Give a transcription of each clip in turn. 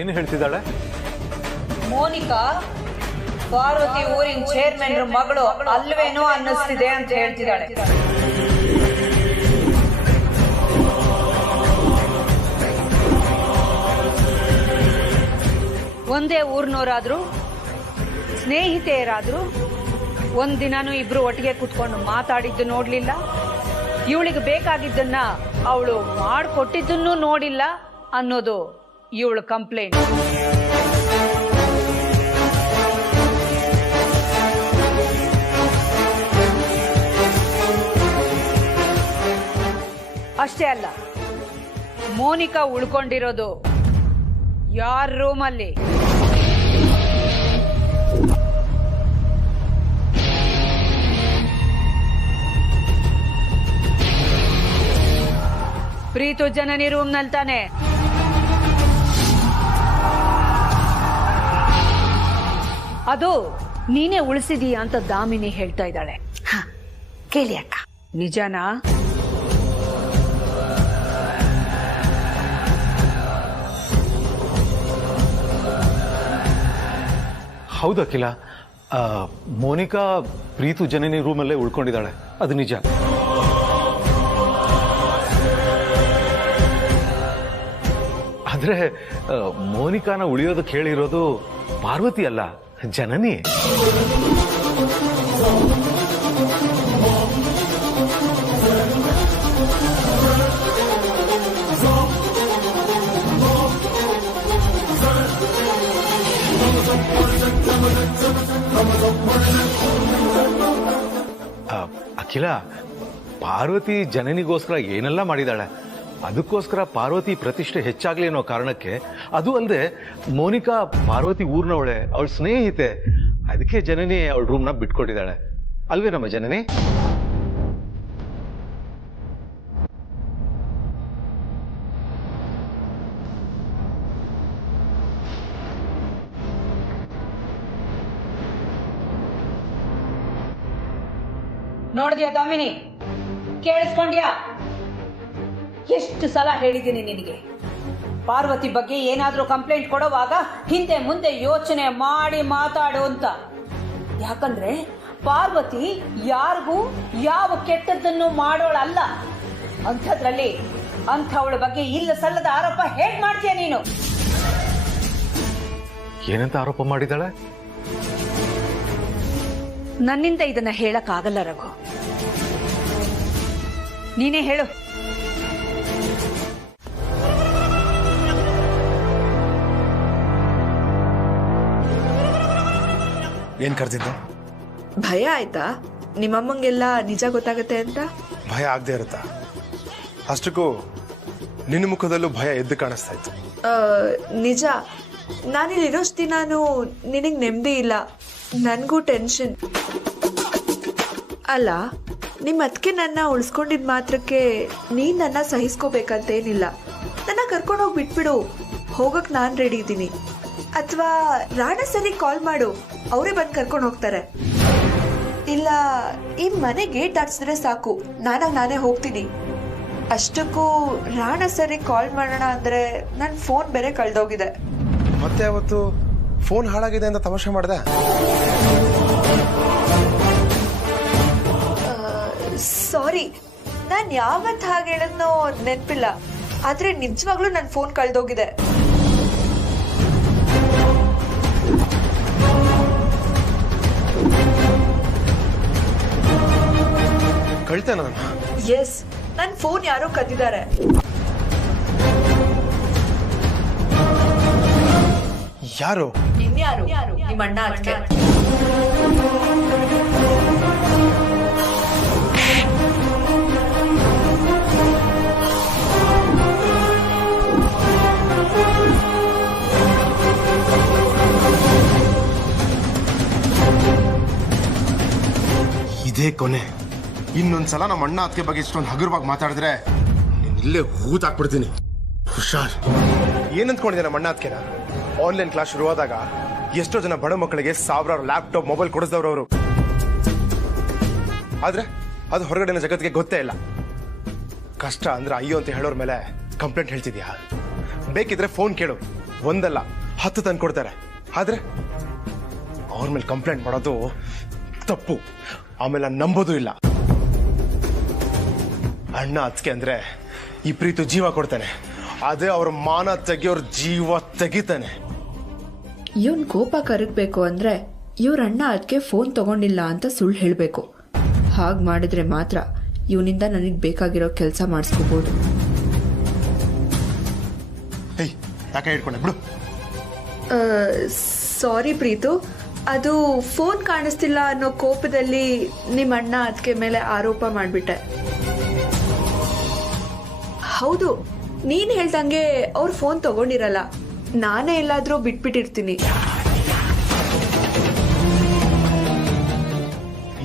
ಏನು ಹೇಳ್ತಿದ್ದಾಳೆ? ಮೋನಿಕಾ ಪಾರ್ವತಿ ಊರಿನ ಚೇರ್ಮನ್ ಮಗಳು ಅಲ್ವೇನೋ ಅನ್ನಿಸ್ತಿದೆ ಅಂತ ಹೇಳ್ತಿದ್ದಾಳೆ. ಒಂದೇ ಊರ್ನವರಾದ್ರು ಸ್ನೇಹಿತೆಯರಾದ್ರು ಒಂದಿನಾನು ಇಬ್ರು ಒಟ್ಟಿಗೆ ಕುತ್ಕೊಂಡು ಮಾತಾಡಿದ್ದು ನೋಡ್ಲಿಲ್ಲ. ಇವಳಿಗೆ ಬೇಕಾಗಿದ್ದನ್ನ ಅವಳು ಮಾಡಿಕೊಟ್ಟಿದ್ದನ್ನು ನೋಡಿಲ್ಲ ಅನ್ನೋದು ಇವಳು ಕಂಪ್ಲೇಂಟ್. ಅಷ್ಟೇ ಅಲ್ಲ, ಮೋನಿಕಾ ಉಳ್ಕೊಂಡಿರೋದು ಯಾರ ರೂಮಲ್ಲಿ? ಪ್ರೀತು ಜನನಿ ರೂಮ್ನಲ್ಲಿ ತಾನೆ. ಅದು ನೀನೇ ಉಳಿಸಿದೀಯ ಅಂತ ದಾಮಿನಿ ಹೇಳ್ತಾ ಇದ್ದಾಳೆ. ಕೇಳಿ ಅಕ್ಕ, ನಿಜನಾ? ಹೌದು ಅಖಿಲ, ಮೋನಿಕಾ ಪ್ರೀತು ಜನನಿ ರೂಮಲ್ಲೇ ಉಳ್ಕೊಂಡಿದ್ದಾಳೆ, ಅದು ನಿಜ. ಆದ್ರೆ ಮೋನಿಕಾನ ಉಳಿಯೋದಕ್ಕೆ ಹೇಳಿರೋದು ಪಾರ್ವತಿ ಅಲ್ಲ, ಜನನಿ. ಅಖಿಲ, ಪಾರ್ವತಿ ಜನನಿಗೋಸ್ಕರ ಏನೆಲ್ಲ ಮಾಡಿದಾಳೆ. ಅದಕ್ಕೋಸ್ಕರ ಪಾರ್ವತಿ ಪ್ರತಿಷ್ಠೆ ಹೆಚ್ಚಾಗ್ಲಿ ಅನ್ನೋ ಕಾರಣಕ್ಕೆ, ಅದು ಅಲ್ಲದೆ ಮೋನಿಕಾ ಪಾರ್ವತಿ ಊರ್ನವಳೆ, ಅವಳ ಸ್ನೇಹಿತೆ, ಅದಕ್ಕೆ ಜನನಿ ಅವಳ ರೂಮ್ನ ಬಿಟ್ಕೊಟ್ಟಿದ್ದಾಳೆ ಅಲ್ವೇ ನಮ್ಮ ಜನನಿ? ನೋಡಿದ್ಯಾ ದಾಮಿನಿ? ಕೇಳಿಸ್ಕೊಂಡ್ಯಾ? ಎಷ್ಟು ಸಲ ಹೇಳಿದ್ದೀನಿ ನಿನಗೆ, ಪಾರ್ವತಿ ಬಗ್ಗೆ ಏನಾದ್ರೂ ಕಂಪ್ಲೇಂಟ್ ಕೊಡುವಾಗ ಹಿಂದೆ ಮುಂದೆ ಯೋಚನೆ ಮಾಡಿ ಮಾತಾಡು ಅಂತ. ಯಾಕಂದ್ರೆ ಪಾರ್ವತಿ ಯಾರಿಗೂ ಯಾವ ಕೆಟ್ಟದ್ದನ್ನು ಮಾಡೋಳಲ್ಲ. ಅಂಥದ್ರಲ್ಲಿ ಅಂಥವಳ ಬಗ್ಗೆ ಇಲ್ಲ ಸಲ್ಲದ ಆರೋಪ ಹೇಗ್ ಮಾಡ್ತೀಯ ನೀನು? ಏನಂತ ಆರೋಪ ಮಾಡಿದಾಳೆ? ನನ್ನಿಂದ ಇದನ್ನ ಹೇಳಕ್ ಆಗಲ್ಲ ರಘು, ನೀನೇ ಹೇಳು. ಏನ್ ಕರ್ದಿದ್ದು? ಭಯ ಆಯ್ತಾ ನಿಮ್ಮಮ್ಮಂಗೆಲ್ಲ ನಿಜ ಗೊತ್ತಾಗತ್ತೆ ಅಂತ? ಭಯ ಆಗದೆ ಇರುತ್ತಾ? ಅಷ್ಟಕ್ಕೂ ನಿನ್ನ ಮುಖದಲ್ಲೂ ಭಯ ಎದ್ದು ಕಾಣಿಸ್ತಾ ಇತ್ತು. ನಿಜ, ನಾನಿಲ್ಲಿರೋಷ್ಟು ದಿನಾನು ನಿನಗೆ ನೆಮ್ಮದಿ ಇಲ್ಲ, ನನಗೂ ಟೆನ್ಷನ್. ಅಲ್ಲ, ನಿಮ್ಮ ಅದಕ್ಕೆ ನನ್ನ ಉಳಿಸ್ಕೊಂಡಿದ್ ಮಾತ್ರಕ್ಕೆ ನೀನು ನನ್ನ ಸಹಿಸ್ಕೋಬೇಕಂತೇನಿಲ್ಲ. ನನ್ನ ಕರ್ಕೊಂಡೋಗಿ ಬಿಟ್ಬಿಡು, ಹೋಗಕ್ ನಾನು ರೆಡಿ ಇದ್ದೀನಿ. ಅಥವಾ ರಾಣ ಸರಿ ಕಾಲ್ ಮಾಡು, ಅವರೇ ಬಂದು ಕರ್ಕೊಂಡು ಹೋಗ್ತಾರೆ. ಇಲ್ಲ, ಈ ಮನೆ ಗೇಟ್ ದಾಟಿಸಿದ್ರೆ ಸಾಕು, ನಾನೇ ಹೋಗ್ತೀನಿ. ಅಷ್ಟಕ್ಕೂ ರಾಣ ಸರಿ ಕಾಲ್ ಮಾಡೋಣ ಅಂದ್ರೆ ನನ್ನ ಫೋನ್ ಬೇರೆ ಕಳ್ದೋಗಿದೆ. ಮತ್ತೆ ಅವತ್ತು ಫೋನ್ ಹಾಳಾಗಿದೆ ಅಂತ ತಮಾಷೆ ಮಾಡಿದೆ. ಸಾರಿ, ನಾನು ಯಾವತ್ತು ಹಾಗೆ ಹೇಳೋದ್ನೋ ನೆನಪಿಲ್ಲ. ಆದ್ರೆ ನಿಜವಾಗ್ಲೂ ನನ್ನ ಫೋನ್ ಕಳ್ದೋಗಿದೆ. ಕಳ್ತೇನ? ಎಸ್, ನನ್ನ ಫೋನ್ ಯಾರೋ ಕದ್ದಿದ್ದಾರೆ. ಯಾರು? ಇನ್ಯಾರು? ನಿಮ್ಮ ಅಣ್ಣ. ಅದಕ್ಕೆ ಇದೇ ಕೊನೆ. ಇನ್ನೊಂದ್ಸಲ ನಮ್ಮ ಅಣ್ಣ ಅದಕ್ಕೆ ಬಗ್ಗೆ ಇಷ್ಟೊಂದು ಹಗುರವಾಗಿ ಮಾತಾಡಿದ್ರೆ ಇಲ್ಲೇ ಹೂತಾಕ್ಬಿಡ್ತೀನಿ. ಹುಷಾರ್. ಏನಂತ್ಕೊಂಡಿದೆ ನಮ್ಮ ಅಣ್ಣ ಅದಕ್ಕೆನ? ಆನ್ಲೈನ್ ಕ್ಲಾಸ್ ಶುರುವಾದಾಗ ಎಷ್ಟೋ ಜನ ಬಡ ಮಕ್ಕಳಿಗೆ ಸಾವಿರಾರು ಲ್ಯಾಪ್ಟಾಪ್ ಮೊಬೈಲ್ ಕೊಡಿಸಿದವರು ಅವರು. ಆದ್ರೆ ಅದು ಹೊರಗಡೆನ ಜಗತ್ತಿಗೆ ಗೊತ್ತೇ ಇಲ್ಲ. ಕಷ್ಟ ಅಂದ್ರೆ ಅಯ್ಯೋ ಅಂತ ಹೇಳೋರ್ ಮೇಲೆ ಕಂಪ್ಲೇಂಟ್ ಹೇಳ್ತಿದ್ಯಾ? ಬೇಕಿದ್ರೆ ಫೋನ್ ಕೇಳು, ಒಂದಲ್ಲ 10 ತಂದು ಕೊಡ್ತಾರೆ. ಆದ್ರೆ ಅವ್ರ ಮೇಲೆ ಕಂಪ್ಲೇಂಟ್ ಮಾಡೋದು ತಪ್ಪು. ಆಮೇಲೆ ನಂಬೋದು ಇಲ್ಲ. ಅಣ್ಣ ಅದಕ್ಕೆ ಅಂದ್ರೆ ಈ ಪ್ರೀತು ಜೀವ ಕೊಡ್ತಾನೆ, ಅದೇ ಅವ್ರ ಮಾನ ತೆಗಿಯೋರ್ ಜೀವ ತೆಗಿತಾನೆ. ಇವನ್ ಕೋಪ ಕರಗಬೇಕು ಅಂದ್ರೆ ಇವ್ರ ಅಣ್ಣ ಅದಕ್ಕೆ ಫೋನ್ ತಗೊಂಡಿಲ್ಲ ಅಂತ ಸುಳ್ಳು ಹೇಳಬೇಕು. ಹಾಗೆ ಮಾಡಿದ್ರೆ ಮಾತ್ರ ಇವನಿಂದ ನನಗೆ ಬೇಕಾಗಿರೋ ಕೆಲಸ ಮಾಡಿಸ್ಕೋಬಹುದು. ಯಾಕೆ ಇಟ್ಕೊಂಡೆ ಬಿಡು. ಸಾರಿ ಪ್ರೀತು, ಅದು ಫೋನ್ ಕಾಣಿಸ್ತಿಲ್ಲ ಅನ್ನೋ ಕೋಪದಲ್ಲಿ ನಿಮ್ಮ ಅಣ್ಣ ಅದಕ್ಕೆ ಮೇಲೆ ಆರೋಪ ಮಾಡಿಬಿಟ್ಟೆ. ಹೌದು, ನೀನ್ ಹೇಳ್ದಂಗೆ ಅವ್ರು ಫೋನ್ ತಗೊಂಡಿರಲ್ಲ, ನಾನೇ ಎಲ್ಲಾದ್ರೂ ಬಿಟ್ಬಿಟ್ಟಿರ್ತೀನಿ.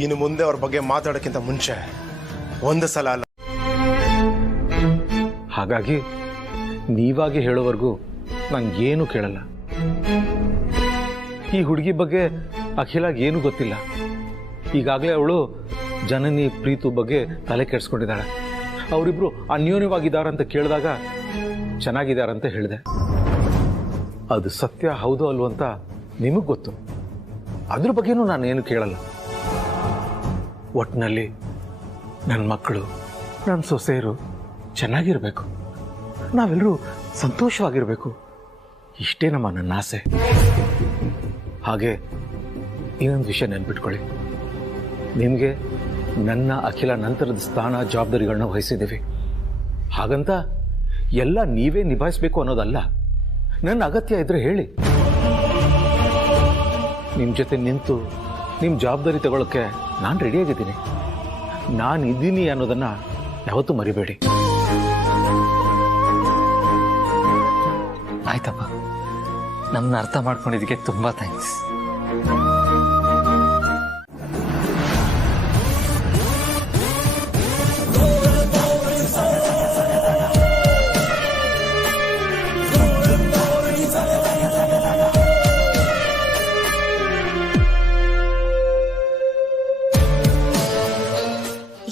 ಇನ್ನು ಮುಂದೆ ಅವ್ರ ಬಗ್ಗೆ ಮಾತಾಡೋಕ್ಕಿಂತ ಮುಂಚೆ ಒಂದು ಸಲ ಅಲ್ಲ. ಹಾಗಾಗಿ ನೀವಾಗಿ ಹೇಳೋವರೆಗೂ ನಂಗೇನು ಕೇಳಲ್ಲ. ಈ ಹುಡುಗಿ ಬಗ್ಗೆ ಅಖಿಲಾಗ್ ಏನು ಗೊತ್ತಿಲ್ಲ. ಈಗಾಗಲೇ ಅವಳು ಜನನಿ ಪ್ರೀತು ಬಗ್ಗೆ ತಲೆ ಕೆಡಿಸ್ಕೊಂಡಿದ್ದಾಳೆ. ಅವರಿಬ್ರು ಅನ್ಯೋನ್ಯವಾಗಿದ್ದಾರಂತ ಕೇಳಿದಾಗ ಚೆನ್ನಾಗಿದ್ದಾರಂತ ಹೇಳಿದೆ. ಅದು ಸತ್ಯ ಹೌದು ಅಲ್ವ ಅಂತ ನಿಮಗೆ ಗೊತ್ತು. ಅದ್ರ ಬಗ್ಗೆನೂ ನಾನೇನು ಕೇಳಲ್ಲ. ಒಟ್ಟಿನಲ್ಲಿ ನನ್ನ ಮಕ್ಕಳು, ನನ್ನ ಸೊಸೆಯರು ಚೆನ್ನಾಗಿರ್ಬೇಕು, ನಾವೆಲ್ಲರೂ ಸಂತೋಷವಾಗಿರ್ಬೇಕು, ಇಷ್ಟೇ ನನ್ನ ಆಸೆ. ಹಾಗೆ ಇನ್ನೊಂದು ವಿಷಯ ನೆನ್ಪಿಟ್ಕೊಳ್ಳಿ, ನಿಮಗೆ ನನ್ನ ಅಖಿಲ ನಂತರದ ಸ್ಥಾನ ಜವಾಬ್ದಾರಿಗಳನ್ನ ವಹಿಸಿದ್ದೀವಿ. ಹಾಗಂತ ಎಲ್ಲ ನೀವೇ ನಿಭಾಯಿಸಬೇಕು ಅನ್ನೋದಲ್ಲ. ನನ್ನ ಅಗತ್ಯ ಇದ್ರೆ ಹೇಳಿ, ನಿಮ್ಮ ಜೊತೆ ನಿಂತು ನಿಮ್ಮ ಜವಾಬ್ದಾರಿ ತಗೊಳ್ಳೋಕ್ಕೆ ನಾನು ರೆಡಿಯಾಗಿದ್ದೀನಿ. ನಾನು ಇದ್ದೀನಿ ಅನ್ನೋದನ್ನ ಯಾವತ್ತೂ ಮರಿಬೇಡಿ. ಆಯ್ತಪ್ಪ, ನಮ್ಮನ್ನ ಅರ್ಥ ಮಾಡ್ಕೊಂಡಿದ್ದಕ್ಕೆ ತುಂಬಾ ಥ್ಯಾಂಕ್ಸ್.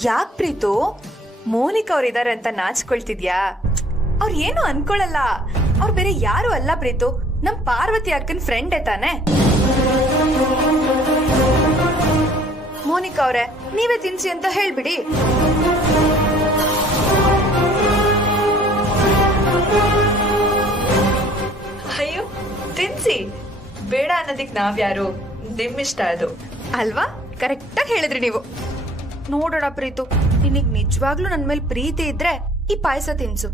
ಯಾಕ್ ಪ್ರೀತು, ಮೋನಿಕಾ ಅವ್ರಿದಾರೆ ಅಂತ ನಾಚ್ಕೊಳ್ತಿದ್ಯಾ? ಅವ್ರು ಏನು ಅನ್ಕೊಳಲ್ಲ. ಅವ್ರು ಬೇರೆ ಯಾರು ಅಲ್ಲ ಪ್ರೀತು, ನಮ್ ಪಾರ್ವತಿ ಅಕ್ಕನ್ ಫ್ರೆಂಡೇ ತಾನೆ. ಮೋನಿಕಾ ಅವ್ರೆ, ನೀವೇ ತಿನ್ಸಿ ಅಂತ ಹೇಳ್ಬಿಡಿ. ಅಯ್ಯೋ ತಿನ್ಸಿ, ಬೇಡ ಅನ್ನೋದಿಕ್ ನಾವ್ಯಾರು? ನಿಮ್ಮಿಷ್ಟ ಅದು ಅಲ್ವಾ? ಕರೆಕ್ಟಾಗಿ ಹೇಳಿದ್ರಿ ನೀವು. ನೋಡೋಣ ಪ್ರೀತು, ನಿನಗ್ ನಿಜವಾಗ್ಲೂ ನನ್ ಮೇಲೆ ಪ್ರೀತಿ ಇದ್ರೆ ಈ ಪಾಯಸ ತಿನ್ಸು.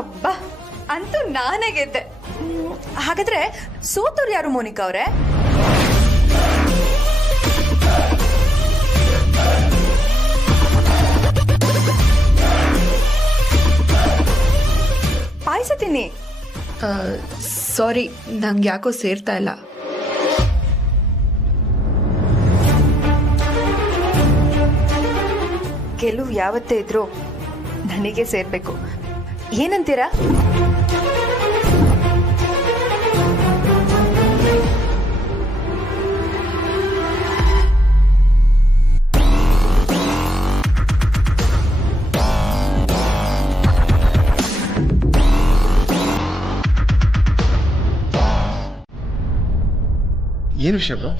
ಅಬ್ಬಾ, ಅಂತೂ ನಾನೇ ಗೆದ್ದೆ. ಹಾಗಾದ್ರೆ ಸೋತವ್ರು ಯಾರು ಮೋನಿಕಾ ಅವ್ರೆ? ಪಾಯಸ ತಿನ್ನಿ. ಸಾರಿ, ನಂಗೆ ಯಾಕೋ ಸೇರ್ತಾ ಇಲ್ಲ. ಗೆಲುವು ಯಾವತ್ತೇ ಇದ್ರು ನನಗೆ ಸೇರ್ಬೇಕು. ಏನಂತೀರಾ? ಏನು ವಿಷಯ ಬ್ರೋ?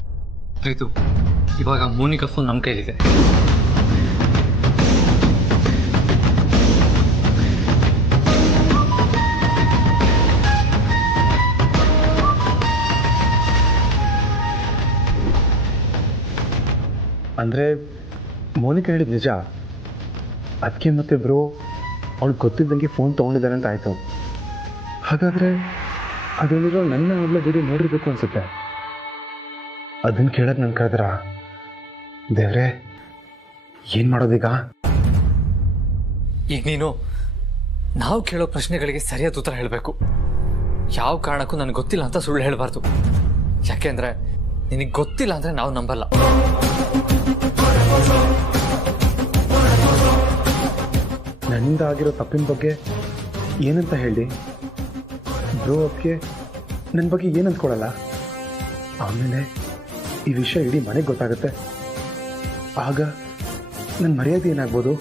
ಪ್ರೀತು, ಇವಾಗ ಮೋನಿಕಾ ಫೋನ್ ನಮ್ಮ ಕೈಲಿದೆ. ಅಂದರೆ ಮೋನಿಕಾ ಹೇಳಿದ ನಿಜ. ಅದಕ್ಕೆ ಮತ್ತೆ ಬ್ರೋ ಅವ್ಳು ಗೊತ್ತಿದ್ದಂಗೆ ಫೋನ್ ತೊಗೊಂಡಿದ್ದಾರೆ ಅಂತ ಆಯಿತು. ಹಾಗಾದರೆ ಅದರಲ್ಲಿರೋ ನನ್ನ ಅವಳ ವಿಡಿಯೋ ನೋಡಿರ್ಬೇಕು ಅನ್ಸುತ್ತೆ. ಅದನ್ನು ಕೇಳಕ್ಕೆ ನನ್ನ ಕರೆದ್ರ ದೇವ್ರೆ ಏನು ಮಾಡೋದೀಗ? ಈಗ ನೀನು ನಾವು ಕೇಳೋ ಪ್ರಶ್ನೆಗಳಿಗೆ ಸರಿಯಾದ ಉತ್ತರ ಹೇಳಬೇಕು. ಯಾವ ಕಾರಣಕ್ಕೂ ನನಗೆ ಗೊತ್ತಿಲ್ಲ ಅಂತ ಸುಳ್ಳು ಹೇಳಬಾರ್ದು. ಯಾಕೆಂದ್ರೆ ನಿನಗೆ ಗೊತ್ತಿಲ್ಲ ಅಂದ್ರೆ ನಾವು ನಂಬಲ್ಲ. ನನ್ನಿಂದ ಆಗಿರೋ ತಪ್ಪಿನ ಬಗ್ಗೆ ಏನಂತ ಹೇಳಿ ಬ್ರೋ? ಅದಕ್ಕೆ ನನ್ನ ಬಗ್ಗೆ ಏನು ಅಂದ್ಕೊಳಲ್ಲ. ಆಮೇಲೆ ಈ ವಿಷಯ ಇಡೀ ಮನೆಗೆ ಗೊತ್ತಾಗುತ್ತೆ. ಆಗ ನನ್ನ ಮರ್ಯಾದೆ ಏನಾಗ್ಬೋದು?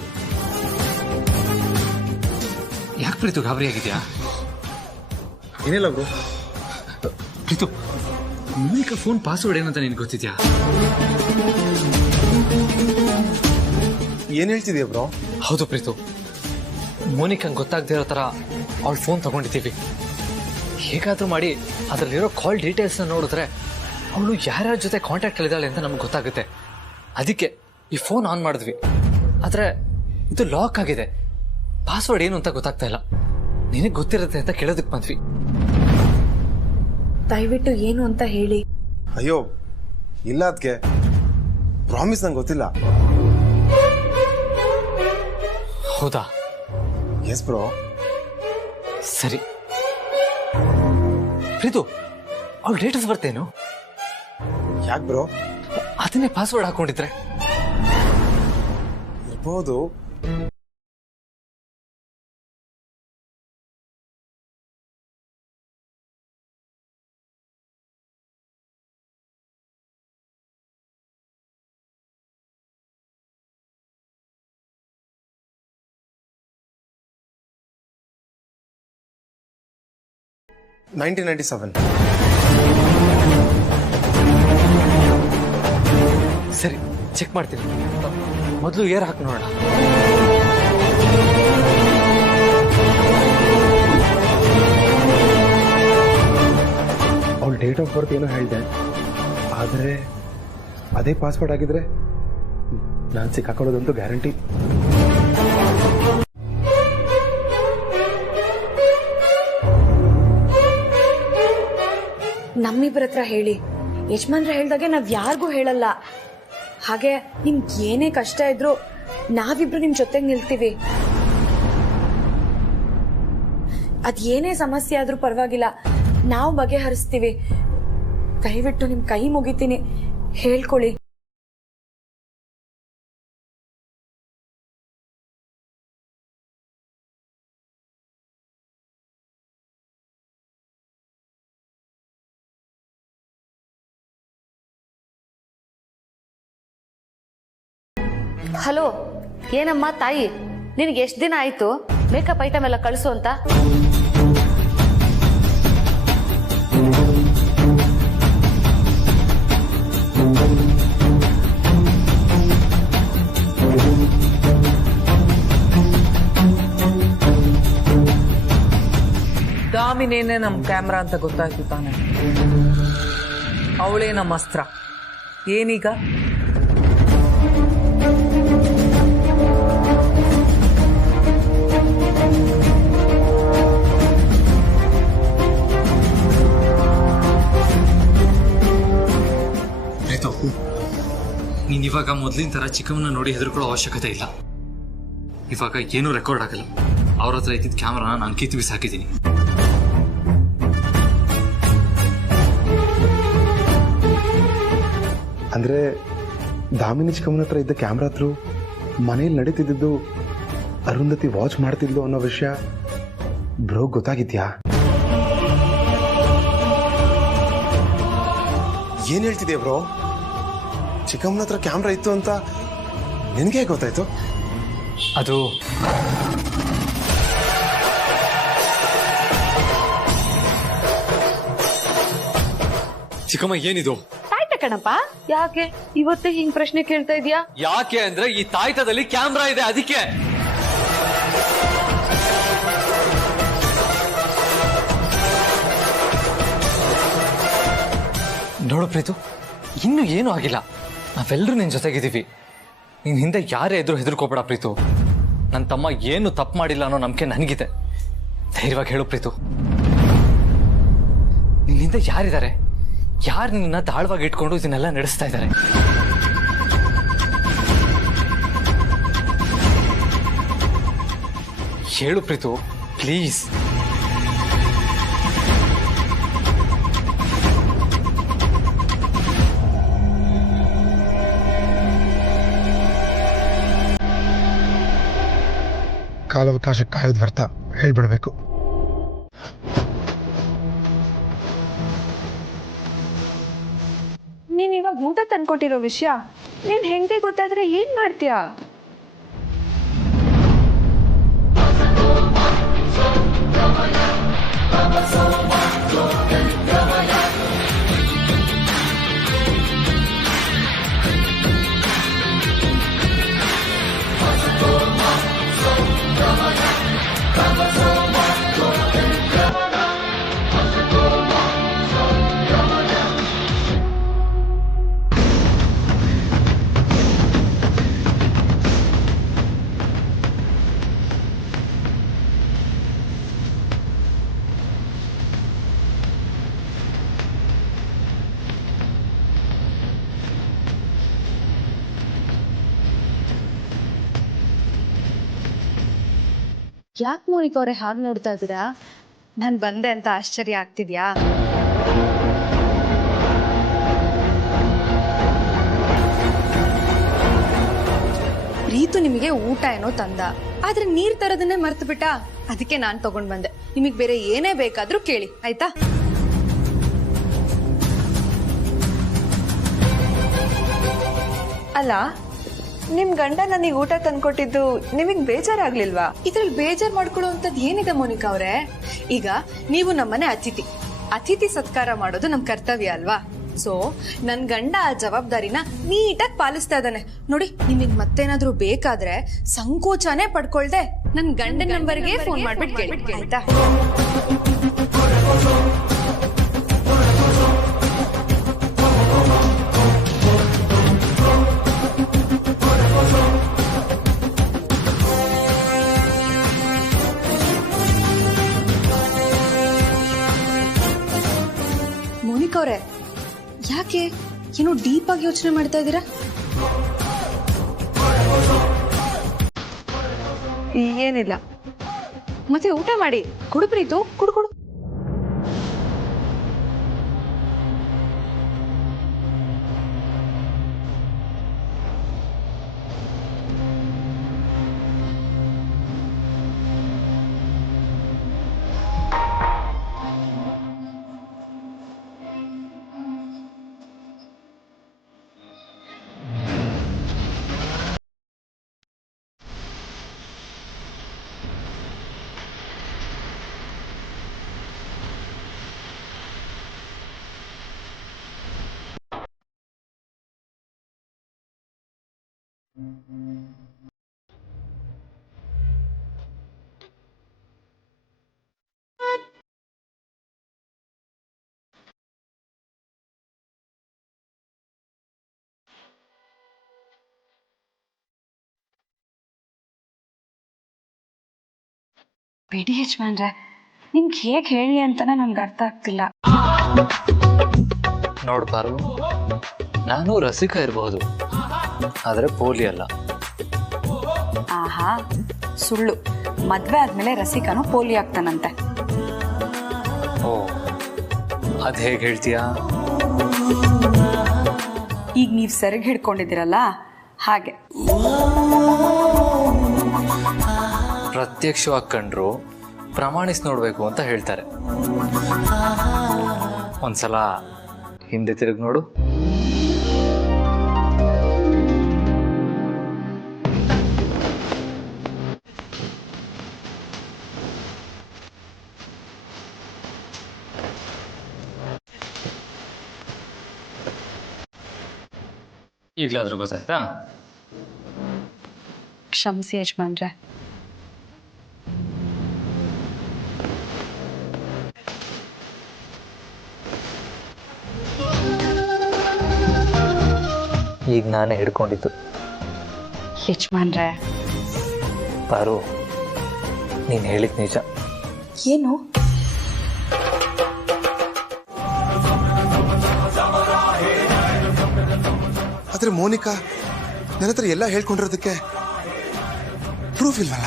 ಯಾಕೆ ಪ್ರೀತು ಗಾಬರಿ ಆಗಿದ್ಯಾ? ಏನಿಲ್ಲ bro. Preetu, Monika phone password ಏನಂತ ನಿನ್ಗೆ ಗೊತ್ತಿದ್ಯಾ? ಏನು ಹೇಳ್ತಿದ್ಯಾ ಬ್ರೋ? ಹೌದು ಪ್ರೀತು, ಮೋನಿಕಂಗೆ ಗೊತ್ತಾಗದೇ ಇರೋ ಥರ ಅವಳ ಫೋನ್ ತಗೊಂಡಿದ್ದೀವಿ. ಹೇಗಾದ್ರೂ ಮಾಡಿ ಅದರಲ್ಲಿರೋ ಕಾಲ್ ಡೀಟೇಲ್ಸ್ನ ನೋಡಿದ್ರೆ ಅವಳು ಯಾರ್ಯಾರ ಜೊತೆ ಕಾಂಟ್ಯಾಕ್ಟಲ್ಲಿದ್ದಾಳೆ ಅಂತ ನಮ್ಗೆ ಗೊತ್ತಾಗುತ್ತೆ. ಅದಕ್ಕೆ ಈ ಫೋನ್ ಆನ್ ಮಾಡಿದ್ವಿ. ಆದರೆ ಇದು ಲಾಕ್ ಆಗಿದೆ. ಪಾಸ್ವರ್ಡ್ ಏನು ಅಂತ ಗೊತ್ತಾಗ್ತಾ ಇಲ್ಲ. ನಿನಗೆ ಗೊತ್ತಿರುತ್ತೆ ಅಂತ ಕೇಳೋದಕ್ಕೆ ಬಂದ್ವಿ. ದಯವಿಟ್ಟು ಏನು ಅಂತ ಹೇಳಿ. ಅಯ್ಯೋ ಇಲ್ಲ, ಅದಕ್ಕೆ ಪ್ರಾಮಿಸ್ ನಂಗೆ ಗೊತ್ತಿಲ್ಲ. ಹೌದಾ? S bro. ಸರಿ ಪ್ರೀತು, ಅವಳ ಡೇಟ್ ಆಫ್ ಬರ್ತ್ ಏನು? ಯಾಕೆ ಬ್ರೋ? ಅದನ್ನೇ ಪಾಸ್ವರ್ಡ್ ಹಾಕೊಂಡಿದ್ರೆ ಇರ್ಬೋದು. ಸರಿ, ಚೆಕ್ ಮಾಡ್ತೀನಿ. ಮೊದಲು ಏರ್ ಹಾಕಿ ನೋಡೋಣ. ಅವಳ ಡೇಟ್ ಆಫ್ ಬರ್ತ್ ಏನೋ ಹೇಳಿದೆ, ಆದರೆ ಅದೇ ಪಾಸ್ವರ್ಡ್ ಆಗಿದ್ರೆ ನಾನು ಸಿಕ್ಕಾಕೊಳ್ಳೋದಂತೂ ಗ್ಯಾರಂಟಿ. ನಮ್ಮಿಬ್ಬರ ಹತ್ರ ಹೇಳಿ. ಯಜಮಾನ್ರ ಹೇಳ್ದಾಗೆ ನಾವ್ ಯಾರಿಗೂ ಹೇಳಲ್ಲ. ಹಾಗೆ ನಿಮ್ಗೆ ಏನೇ ಕಷ್ಟ ಇದ್ರು ನಾವಿಬ್ರು ನಿಮ್ ಜೊತೆಗೆ ನಿಲ್ತೀವಿ. ಅದ್ ಏನೇ ಸಮಸ್ಯೆ ಆದ್ರೂ ಪರವಾಗಿಲ್ಲ, ನಾವು ಬಗೆಹರಿಸ್ತೀವಿ. ದಯವಿಟ್ಟು ನಿಮ್ ಕೈ ಮುಗಿತೀನಿ, ಹೇಳ್ಕೊಳ್ಳಿ. ಹಲೋ, ಏನಮ್ಮ ತಾಯಿ, ನಿನಗೆ ಎಷ್ಟು ದಿನ ಆಯ್ತು ಮೇಕಪ್ ಐಟಮ್ ಎಲ್ಲ ಕಳಿಸು ಅಂತ? ದಾಮಿನೇನೆ ನಮ್ ಕ್ಯಾಮ್ರಾ ಅಂತ ಗೊತ್ತಾಯ್ತು ತಾನೆ. ಅವಳೇ ನಮ್ಮ ಅಸ್ತ್ರ. ಏನೀಗ? ಪ್ರೀತು, ನೀನ್ ಇವಾಗ ಮೊದ್ಲಿನ ತರ ಚಿಕ್ಕಮ್ಮನ ನೋಡಿ ಹೆದರ್ಕೊಳ್ಳೋ ಅವಶ್ಯಕತೆ ಇಲ್ಲ. ಇವಾಗ ಏನೂ ರೆಕಾರ್ಡ್ ಆಗಲ್ಲ. ಅವ್ರ ಹತ್ರ ಇದ್ದಿದ್ದ ಕ್ಯಾಮ್ರಾನ ನಾನು ಕಿತ್ತು ಬಿಸಾಕಿದ್ದೀನಿ. ಅಂದರೆ ದಾಮಿನಿ ಚಿಕ್ಕಮ್ಮನ ಹತ್ರ ಇದ್ದ ಕ್ಯಾಮ್ರಾ ಹತ್ರ ಮನೇಲಿ ನಡೀತಿದ್ದು ಅರುಂಧತಿ ವಾಚ್ ಮಾಡ್ತಿದ್ಲು ಅನ್ನೋ ವಿಷಯ ಬ್ರೋ ಗೊತ್ತಾಗಿದ್ಯಾ? ಏನ್ ಹೇಳ್ತಿದ್ಯಾ ಬ್ರೋ? ಚಿಕ್ಕಮ್ಮನ ಹತ್ರ ಕ್ಯಾಮ್ರಾ ಇತ್ತು ಅಂತ ನಿನ್ಗೆ ಗೊತ್ತಾಯ್ತು? ಅದು ಚಿಕ್ಕಮ್ಮ, ಏನಿದು? ತಾಯ್ತ ಕಣಪ್ಪ. ಯಾಕೆ ಇವತ್ತೇ ಹಿಂಗ್ ಪ್ರಶ್ನೆ ಕೇಳ್ತಾ ಇದೀಯಾ? ಯಾಕೆ ಅಂದ್ರೆ ಈ ತಾಯ್ತದಲ್ಲಿ ಕ್ಯಾಮ್ರಾ ಇದೆ, ಅದಕ್ಕೆ. ನೋಡು ಪ್ರೀತು, ಇನ್ನೂ ಏನೂ ಆಗಿಲ್ಲ. ನಾವೆಲ್ಲರೂ ನಿನ್ ಜೊತೆಗಿದ್ದೀವಿ. ನಿನ್ ಹಿಂದೆ ಯಾರೇ ಇದ್ರು ಹೆದರ್ಕೋಬೇಡ ಪ್ರೀತು. ನನ್ನ ತಮ್ಮ ಏನು ತಪ್ಪು ಮಾಡಿಲ್ಲ ಅನ್ನೋ ನಂಬಿಕೆ ನನಗಿದೆ. ಧೈರ್ಯವಾಗಿ ಹೇಳು ಪ್ರೀತು. ನಿನ್ನಿಂದ ಯಾರಿದ್ದಾರೆ? ಯಾರು ನಿನ್ನ ತಾಳ್ವಾಗಿ ಇಟ್ಕೊಂಡು ಇದನ್ನೆಲ್ಲ ನಡೆಸ್ತಾ ಇದ್ದಾರೆ? ಹೇಳು ಪ್ರೀತು, ಪ್ಲೀಸ್. ಕಾಲಾವಕಾಶ ಕಾಯೋದು ವ್ಯರ್ಥ, ಹೇಳ್ಬಿಡ್ಬೇಕು. ನೀನ್ ಇವಾಗ ಊಟ ತಂದ್ಕೊಟ್ಟಿರೋ ವಿಷಯ ನೀನ್ ಹೆಂಗೆ ಗೊತ್ತಾದ್ರೆ ಏನ್ ಮಾಡ್ತೀಯಾ? ಯಾಕೆ ಮೋನಿಕಾ ಅವರೇ ಹಾಗೆ ನೋಡ್ತಾ ಇದ್ದೀರಾ? ನಾನ್ ಬಂದೆ ಅಂತ ಆಶ್ಚರ್ಯ ಆಗ್ತಿದ್ಯಾ? ಪ್ರೀತು ನಿಮಗೆ ಊಟ ಏನೋ ತಂದ, ಆದ್ರೆ ನೀರ್ ತರೋದನ್ನೇ ಮರ್ತು ಬಿಟ್ಟ. ಅದಕ್ಕೆ ನಾನ್ ತಗೊಂಡ್ ಬಂದೆ. ನಿಮಗ್ ಬೇರೆ ಏನೇ ಬೇಕಾದ್ರೂ ಕೇಳಿ, ಆಯ್ತಾ? ಅಲ್ಲ, ನಿಮ್ ಗಂಡ ನನಗೆ ಊಟ ತಂದ್ಕೊಟ್ಟಿದ್ದು ನಿಮಗ್ ಬೇಜಾರಾಗ್ಲಿಲ್ವಾ? ಇದ್ರಲ್ಲಿ ಬೇಜಾರ್ ಮಾಡ್ಕೊಳ್ಳುವಂತದ್ ಏನಿದೆ ಮೋನಿಕಾ ಅವ್ರೆ? ಈಗ ನೀವು ನಮ್ಮನೆ ಅತಿಥಿ ಸತ್ಕಾರ ಮಾಡೋದು ನಮ್ ಕರ್ತವ್ಯ ಅಲ್ವಾ? ಸೊ ನನ್ ಗಂಡ ಆ ಜವಾಬ್ದಾರಿನ ನೀಟಾಗಿ ಪಾಲಿಸ್ತಾ ಇದ್ದಾನೆ ನೋಡಿ. ನಿಮಗ್ ಮತ್ತೇನಾದ್ರೂ ಬೇಕಾದ್ರೆ ಸಂಕೋಚನೆ ಪಡ್ಕೊಳ್ದೆ ನನ್ ಗಂಡನ ನಂಬರ್ಗೆ ಫೋನ್ ಮಾಡ್ಬಿಟ್ಟು ಕೇಳಿ, ಆಯ್ತಾ? ಮೋನಿಕಾ ಅವ್ರೆ, ಯಾಕೆ ಏನೋ ಡೀಪ್ ಆಗಿ ಯೋಚನೆ ಮಾಡ್ತಾ ಇದ್ದೀರಾ? ಏನಿಲ್ಲ. ಮತ್ತೆ ಊಟ ಮಾಡಿ. ಕುಡು ಪ್ರೀತು, ಕುಡು. ಬಿಡಿ ಯಜಮಾನ್ರೆ, ನಿಮ್ಗೆ ಹೇಗೆ ಹೇಳಿ ಅಂತಾನೆ ನಮ್ಗೆ ಅರ್ಥ ಆಗ್ತಿಲ್ಲ. ನೋಡ್ಬಾರು, ನಾನು ರಸಿಕ ಇರಬಹುದು, ಆದರೆ ಪೋಲಿ ಅಲ್ಲ. ಆಹಾ, ಸುಳ್ಳು. ಮದ್ವೆ ಆದ್ಮೇಲೆ ರಸಿಕನು ಪೋಲಿ ಆಗ್ತಾನಂತೆ. ಓ, ಅದ್ ಹೇಗೆ ಹೇಳ್ತೀಯಾ? ಈಗ ನೀವು ಸೆರಗ್ ಹಿಡ್ಕೊಂಡಿದ್ದೀರಲ್ಲ ಹಾಗೆ. ಪ್ರತ್ಯಕ್ಷವಾಗಿ ಕಂಡ್ರು ಪ್ರಮಾಣಿಸಿ ನೋಡ್ಬೇಕು ಅಂತ ಹೇಳ್ತಾರೆ. ಒಂದ್ಸಲ ಹಿಂದೆ ತಿರುಗಿ ನೋಡು. ಈಗಲಾದ್ರೂ ಗೊತ್ತಾಯ್ತಾ? ಕ್ಷಮಿಸಿ ಯಜಮಾನ್ರೆ. ಈಗ ನಾನೇ ಹಿಡ್ಕೊಂಡಿದ್ದು. ಯಜಮಾನ್ರೆ, ಪಾರು, ನೀನು ಹೇಳಿದ ನಿಜ. ಏನು? ಆದ್ರೆ ಮೋನಿಕಾ ನನ್ನ ಹತ್ರ ಎಲ್ಲ ಹೇಳ್ಕೊಂಡಿರೋದಕ್ಕೆ ಪ್ರೂಫ್ ಇಲ್ವಲ್ಲ.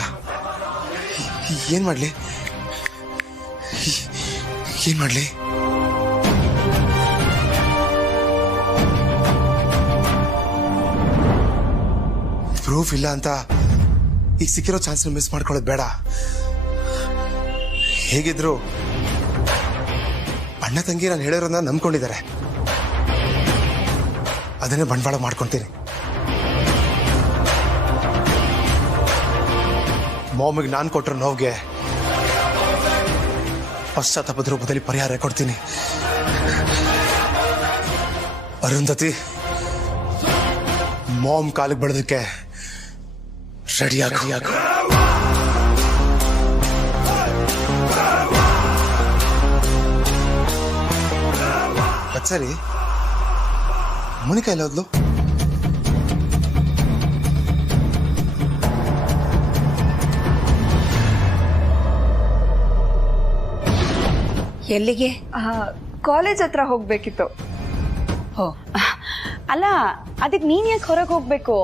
ಏನ್ ಮಾಡ್ಲಿ? ಪ್ರೂಫ್ ಇಲ್ಲ ಅಂತ ಈಗ ಸಿಕ್ಕಿರೋ ಚಾನ್ಸ್ ಮಿಸ್ ಮಾಡ್ಕೊಳ್ಳೋದು ಬೇಡ. ಹೇಗಿದ್ರು ಅಣ್ಣ ತಂಗಿ ನಾನು ಹೇಳಿರೋದನ್ನ ನಂಬ್ಕೊಂಡಿದ್ದಾರೆ. ಅದನ್ನೇ ಬಂಡವಾಳ ಮಾಡ್ಕೊಂತೀನಿ. ಮಾಮಿಗೆ ನಾನು ಕೊಟ್ಟರು ನೋವಿಗೆ ಪಶ್ಚಾತ್ತಾಪದ ರೂಪದಲ್ಲಿ ಪರಿಹಾರ ಕೊಡ್ತೀನಿ. ಅರುಂಧತಿ ಮಾಮ್ ಕಾಲಿಗೆ ಬಡೋದಕ್ಕೆ ರೆಡಿಯಾಗ. ಸರಿ, ಮೋನಿಕಾ ಎಲ್ಲ ಹೋದ್ಲು? ಎಲ್ಲಿಗೆ? ಕಾಲೇಜ್ ಹತ್ರ ಹೋಗ್ಬೇಕಿತ್ತು. ಓ ಅಲ್ಲ, ಅದಕ್ಕೆ ನೀನ್ ಯಾಕೆ ಹೊರಗೆ ಹೋಗ್ಬೇಕು?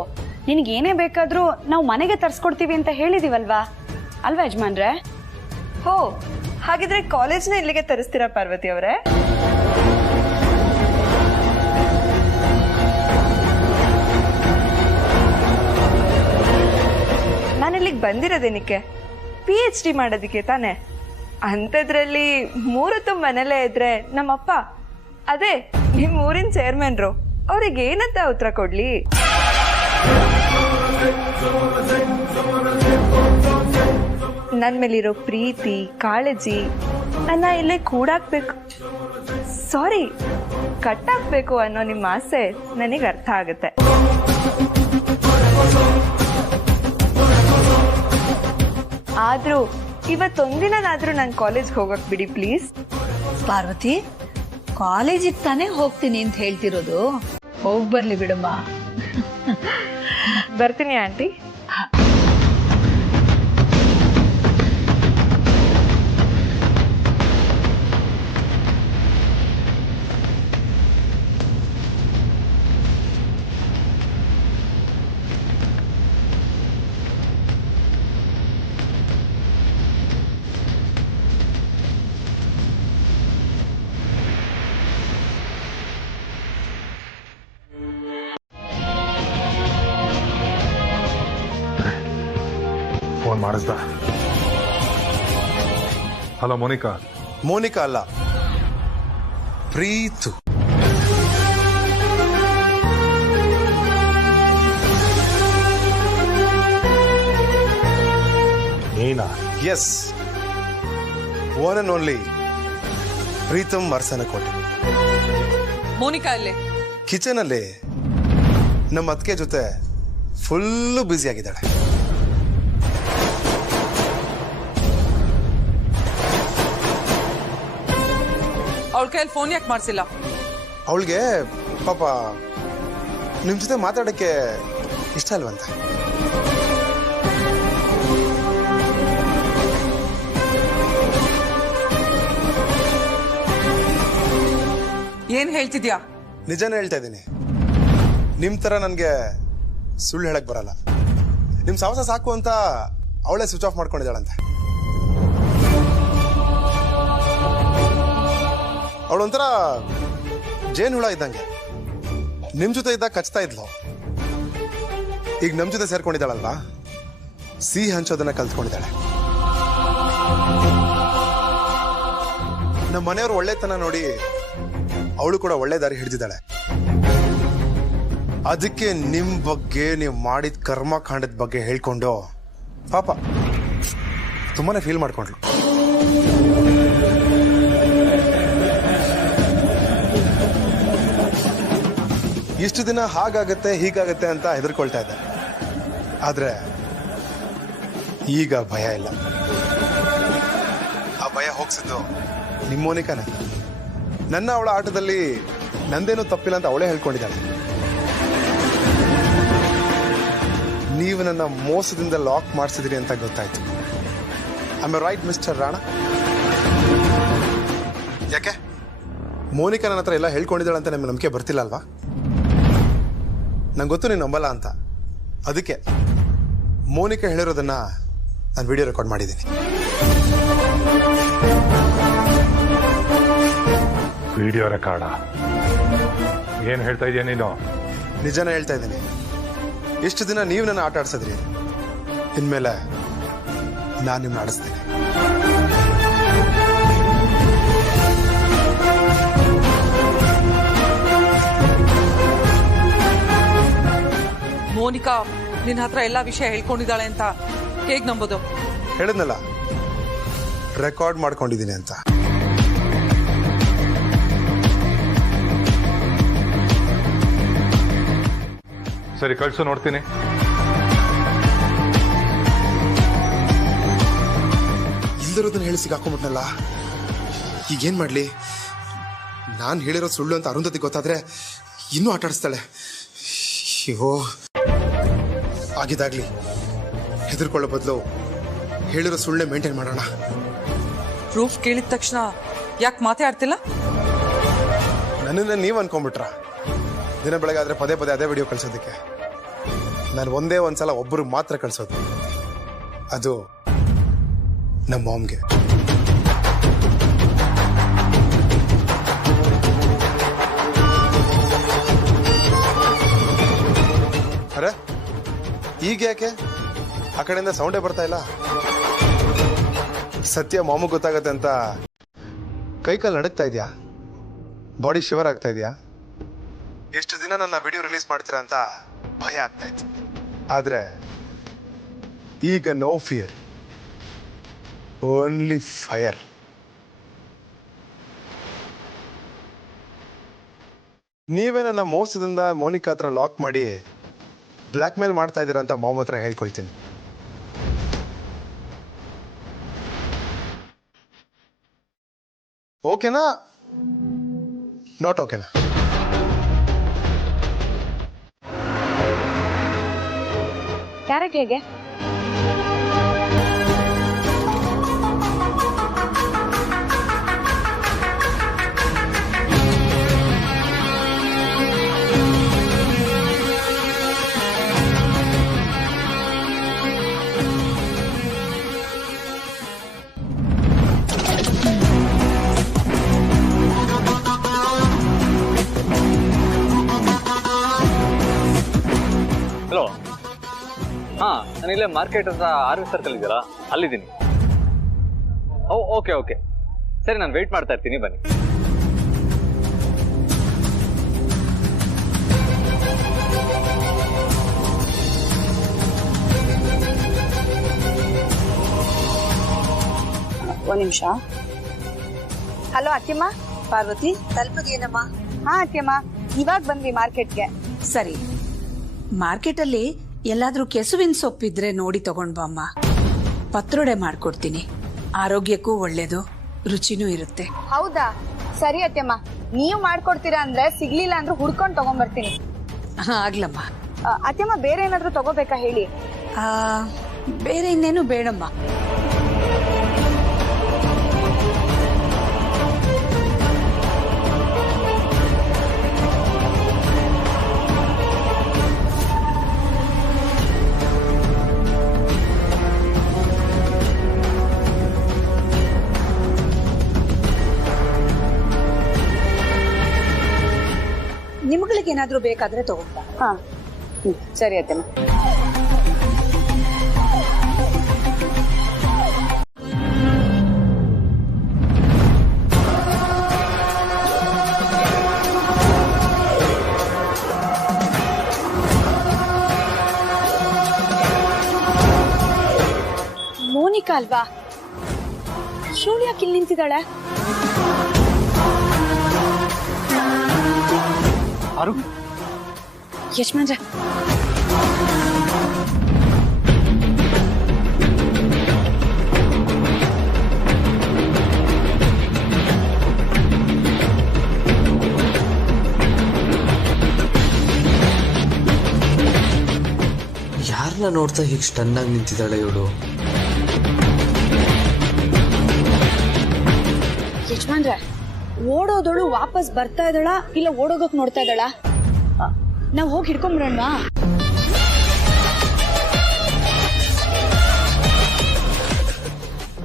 ನಿನಗೆ ಏನೇ ಬೇಕಾದ್ರೂ ನಾವು ಮನೆಗೆ ತರ್ಸ್ಕೊಡ್ತೀವಿ ಅಂತ ಹೇಳಿದೀವಲ್ವಾ, ಅಲ್ವಾ ಯಜಮಾನ್ರೆ? ಹೋ, ಹಾಗಿದ್ರೆ ಕಾಲೇಜ್ನ ಇಲ್ಲಿಗೆ ತರಿಸ್ತೀರಾ ಪಾರ್ವತಿ ಅವರೇ? ನಾನಿಲ್ಲಿಗೆ ಬಂದಿರೋದೇನಕ್ಕೆ? PhD ಮಾಡೋದಕ್ಕೆ ತಾನೆ. ಅಂಥದ್ರಲ್ಲಿ 3 ಹೊತ್ತು ಮನೇಲೇ ಇದ್ರೆ ನಮ್ಮಪ್ಪ, ಅದೇ ನಿಮ್ಮ ಊರಿನ ಚೇರ್ಮನ್ರು, ಅವ್ರಿಗೆ ಏನಂತ ಉತ್ತರ ಕೊಡ್ಲಿ? ನನ್ನ ಮೇಲಿರೋ ಪ್ರೀತಿ ಕಾಳಜಿ ನನ್ನ ಇಲ್ಲೇ ಕೂಡಾಕ್ಬೇಕು, ಸಾರಿ ಕಟ್ಟಾಕ್ಬೇಕು ಅನ್ನೋ ನಿಮ್ಮ ಆಸೆ ನನಗೆ ಅರ್ಥ ಆಗುತ್ತೆ. ಆದ್ರೂ ಇವತ್ತೊಂದಿನಾದ್ರೂ ನಾನು ಕಾಲೇಜ್ಗೆ ಹೋಗಕ್ ಬಿಡಿ ಪ್ಲೀಸ್. ಪಾರ್ವತಿ, ಕಾಲೇಜಿಗೆ ತಾನೇ ಹೋಗ್ತೀನಿ ಅಂತ ಹೇಳ್ತಿರೋದು, ಹೋಗಿ ಬರ್ಲಿ ಬಿಡಮ್ಮ. ಬರ್ತೀನಿ ಆಂಟಿ. ಫೋನ್ ಮಾಡಿಸ್ದ? ಹಲೋ ಮೋನಿಕಾ. ಮೋನಿಕಾ ಅಲ್ಲ, ಪ್ರೀತು. ನೀನಾ? Yes, one and only Preetham Arasanakote. Monika ಅಲ್ಲೇ ಕಿಚನ್ ಅಲ್ಲಿ ನಮ್ಮ ಅತ್ತಿಗೆ ಜೊತೆ ಫುಲ್ಲು ಬ್ಯುಸಿ ಆಗಿದ್ದಾಳೆ. ಅವಳ ಕೈಯಲ್ಲಿ ಫೋನ್ ಯಾಕೆ ಮಾಡಿಸಿಲ್ಲ? ಅವಳಿಗೆ ಪಾಪ ನಿಮ್ ಜೊತೆ ಮಾತಾಡಕ್ಕೆ ಇಷ್ಟ ಅಲ್ವಂತ. ಏನ್ ಹೇಳ್ತಿದ್ಯಾ? ನಿಜಾನೇ ಹೇಳ್ತಾ ಇದ್ದೀನಿ. ನಿಮ್ ತರ ನನ್ಗೆ ಸುಳ್ಳು ಹೇಳಕ್ ಬರಲ್ಲ. ನಿಮ್ ಸಾಹಸ ಸಾಕು ಅಂತ ಅವಳೇ ಸ್ವಿಚ್ ಆಫ್ ಮಾಡ್ಕೊಂಡಿದ್ದಾಳಂತೆ. ಅವಳೊಂಥರ ಜೇನು ಹುಳ ಇದ್ದಂಗೆ, ನಿಮ್ ಜೊತೆ ಇದ್ದಾಗ ಕಚ್ತಾ ಇದ್ಲು. ಈಗ ನಮ್ ಜೊತೆ ಸೇರ್ಕೊಂಡಿದ್ದಾಳಲ್ವಾ, ಸಿಹಿ ಹಂಚೋದನ್ನ ಕಲ್ತ್ಕೊಂಡಿದ್ದಾಳೆ. ನಮ್ಮ ಮನೆಯವರು ಒಳ್ಳೆತನ ನೋಡಿ ಅವಳು ಕೂಡ ಒಳ್ಳೆ ದಾರಿ ಹಿಡಿದಿದ್ದಾಳೆ. ಅದಕ್ಕೆ ನಿಮ್ ಬಗ್ಗೆ, ನೀವು ಮಾಡಿದ ಕರ್ಮಕಾಂಡದ ಬಗ್ಗೆ ಹೇಳ್ಕೊಂಡು ಪಾಪ ತುಂಬಾನೇ ಫೀಲ್ ಮಾಡ್ಕೊಂಡ್ಲು. ಇಷ್ಟು ದಿನ ಹಾಗಾಗತ್ತೆ ಹೀಗಾಗತ್ತೆ ಅಂತ ಹೆದರ್ಕೊಳ್ತಾ ಇದ್ದೆ. ಆದ್ರೆ ಈಗ ಭಯ ಇಲ್ಲ. ಆ ಭಯ ಹೋಗ್ಸಿದ್ದು ನಿಮ್ಮ ಮೋನಿಕಾನೆ. ನನ್ನ ಅವಳ ಆಟದಲ್ಲಿ ನಂದೇನು ತಪ್ಪಿಲ್ಲ ಅಂತ ಅವಳೇ ಹೇಳ್ಕೊಂಡಿದ್ದಾಳೆ. ನೀವು ನನ್ನ ಮೋಸದಿಂದ ಲಾಕ್ ಮಾಡಿಸಿದಿರಿ ಅಂತ ಗೊತ್ತಾಯ್ತು. I am right mister Rana? ಯಾಕೆ ಮೋನಿಕಾ ನನ್ನ ಹತ್ರ ಎಲ್ಲ ಹೇಳ್ಕೊಂಡಿದ್ದಾಳೆ ಅಂತ ನಿಮ್ಗೆ ನಂಬಿಕೆ ಬರ್ತಿಲ್ಲ ಅಲ್ವಾ? ನಂಗೆ ಗೊತ್ತು ನೀನು ನಂಬಲ್ಲ ಅಂತ. ಅದಕ್ಕೆ ಮೋನಿಕಾ ಹೇಳಿರೋದನ್ನ ನಾನು ವಿಡಿಯೋ ರೆಕಾರ್ಡ್ ಮಾಡಿದ್ದೀನಿ. Video record? ಏನ್ ಹೇಳ್ತಾ ಇದೀಯ ನೀನು? ನಿಜಾನ ಹೇಳ್ತಾ ಇದ್ದೀನಿ. ಇಷ್ಟು ದಿನ ನೀವು ನನ್ನ ಆಟ ಆಡ್ಸಿದ್ರಿ, ಇನ್ಮೇಲೆ ನಾನು ನಿಮ್ಮನ್ನ ಆಡಿಸ್ತೀನಿ. ಮೋನಿಕಾ ನಿನ್ನ ಹತ್ರ ಎಲ್ಲಾ ವಿಷಯ ಹೇಳ್ಕೊಂಡಿದ್ದಾಳೆ ಅಂತ ಹೇಗ್ ನಂಬೋದು? ಹೇಳಿದ್ನಲ್ಲ, ರೆಕಾರ್ಡ್ ಮಾಡ್ಕೊಂಡಿದ್ದೀನಿ ಅಂತ. ಸರಿ ಕಳ್ಸು, ನೋಡ್ತೀನಿ. ಇಲ್ದಿರೋದನ್ನ ಹೇಳಿ ಸಿಗಾಕೊಂಡ್ಬಿಟ್ನಲ್ಲ, ಈಗೇನ್ ಮಾಡ್ಲಿ? ನಾನು ಹೇಳಿರೋ ಸುಳ್ಳು ಅಂತ ಅರುಂಧತಿ ಗೊತ್ತಾದ್ರೆ ಇನ್ನೂ ಆಟ ಆಡಿಸ್ತಾಳೆ. ಅಯ್ಯೋ, ಆಗಿದ್ದಾಗ್ಲಿ. ಹೆದರ್ಕೊಳ್ಳೋ ಬದಲು ಹೇಳಿರೋ ಸುಳ್ಳೆ ಮೇಂಟೈನ್ ಮಾಡೋಣ. ಪ್ರೂಫ್ ಕೇಳಿದ ತಕ್ಷಣ ಯಾಕೆ ಮಾತೇ ಆಡ್ತಿಲ್ಲ? ನನ್ನನ್ನ ನೀವು ಅನ್ಕೊಂಡ್ಬಿಟ್ರ? ದಿನ ಬೆಳಗ್ಗೆ ಆದ್ರೆ ಪದೇ ಪದೇ ಅದೇ ವಿಡಿಯೋ ಕಳ್ಸೋದಕ್ಕೆ. ನಾನು ಒಂದೇ ಒಂದ್ಸಲ ಒಬ್ಬರಿಗೆ ಮಾತ್ರ ಕಳ್ಸೋದು, ಅದು ನಮ್ಮ ಮಾಮ್ಗೆ. ಅರೆ ಈಗ ಯಾಕೆ ಆ ಕಡೆಯಿಂದ ಸೌಂಡೇ ಬರ್ತಾ ಇಲ್ಲ? ಸತ್ಯ ಮಾಮಗ್ ಗೊತ್ತಾಗತ್ತೆ ಅಂತ ಕೈಕಾಲು ನಡುಗ್ತಾ ಇದೆಯಾ? ಬಾಡಿ ಶಿವರ್ ಆಗ್ತಾ ಇದೆಯಾ? ಎಷ್ಟು ದಿನ ನನ್ನ ವಿಡಿಯೋ ರಿಲೀಸ್ ಮಾಡ್ತೀರಾ ಅಂತ ಭಯ ಆಗ್ತಾ ಇತ್ತು. ಆದ್ರೆ ಈಗ ನೋ ಫಿಯರ್, ಓನ್ಲಿ ಫೈರ್. ನೀವೇ ನನ್ನ ಮೋಸದಿಂದ ಮೋನಿಕಾ ಹತ್ರ ಲಾಕ್ ಮಾಡಿ ಬ್ಲ್ಯಾಕ್ ಮೇಲ್ ಮಾಡ್ತಾ ಇದ್ದೀರಾ ಅಂತ ಮಾಮ್ ಹತ್ರ ಹೇಳ್ಕೊಳ್ತೀನಿ. ಓಕೆನಾ? ನಾಟ್ ಓಕೆನಾ? ಕ್ಯಾರೆಟ್ ಹೇಗೆ? ಹಲೋ, ಹಾಂ, ನಾನಿಲ್ಲೇ ಮಾರ್ಕೆಟ್ ಹತ್ರ RV ಸರ್ಕಲ್ ಇದೆಯಲ್ಲ, ಅಲ್ಲಿದ್ದೀನಿ. ಓಕೆ ಓಕೆ, ಸರಿ, ನಾನು ವೆಯ್ಟ್ ಮಾಡ್ತಾ ಇರ್ತೀನಿ, ಬನ್ನಿ. ಒಂದ್ ನಿಮಿಷ. ಹಲೋ ಅತ್ತೆಮ್ಮ. ಪಾರ್ವತಿ, ತಲುಪದೇನಮ್ಮ? ಹಾ ಅತ್ತೆಮ್ಮ, ಇವಾಗ ಬಂದ್ವಿ ಮಾರ್ಕೆಟ್ಗೆ. ಸರಿ, ಮಾರ್ಕೆಟಲ್ಲಿ ಎಲ್ಲಾದ್ರೂ ಕೆಸುವಿನ ಸೊಪ್ಪಿದ್ರೆ ನೋಡಿ ತಗೊಂಡ್ ಬಮ್ಮ. ಪತ್ರೊಡೆ ಮಾಡ್ಕೊಡ್ತೀನಿ, ಆರೋಗ್ಯಕ್ಕೂ ಒಳ್ಳೇದು, ರುಚಿನೂ ಇರುತ್ತೆ. ಹೌದಾ? ಸರಿ ಅತ್ತೆಮ್ಮ, ನೀವು ಮಾಡ್ಕೊಡ್ತೀರಾ ಅಂದ್ರೆ ಸಿಗ್ಲಿಲ್ಲ ಅಂದ್ರೆ ಹುಡ್ಕೊಂಡ್ ತಗೊಂಡ್ಬರ್ತೀನಿ. ಆಗ್ಲಮ್ಮ. ಅತ್ತೆಮ್ಮ, ಬೇರೆ ಏನಾದ್ರೂ ತಗೋಬೇಕಾ ಹೇಳಿ? ಬೇರೆ ಇನ್ನೇನು ಬೇಡಮ್ಮ. ನಿಮ್ಗಳಿಗೆ ಏನಾದ್ರೂ ಬೇಕಾದ್ರೆ ತಗೊಂಡ. ಹಾ ಸರಿ ಅತ್ತೆಮ್ಮ. ಮೋನಿಕಾ ಅಲ್ವಾ? ಶಿವಳು ಯಾಕೆ ಇಲ್ಲಿ ನಿಂತಿದ್ದಾಳೆ? ಯಜಮಾನ್ರೆ, ಯಾರನ್ನ ನೋಡ್ತಾ ಹೀಗೆ ಸ್ಟನ್ ಆಗಿ ನಿಂತಿದ್ದಾಳೆ ಇವಳು? ಯಜಮಾನ್ರೆ, ಓಡೋದಳು ವಾಪಸ್ ಬರ್ತಾ ಇದ್ದಾಳ ಇಲ್ಲ ಓಡೋಗಕ್ ನೋಡ್ತಾ ಇದ್ದಾಳ? ನಾವು ಹೋಗಿ ಹಿಡ್ಕೊಂಬರೋಣವಾ?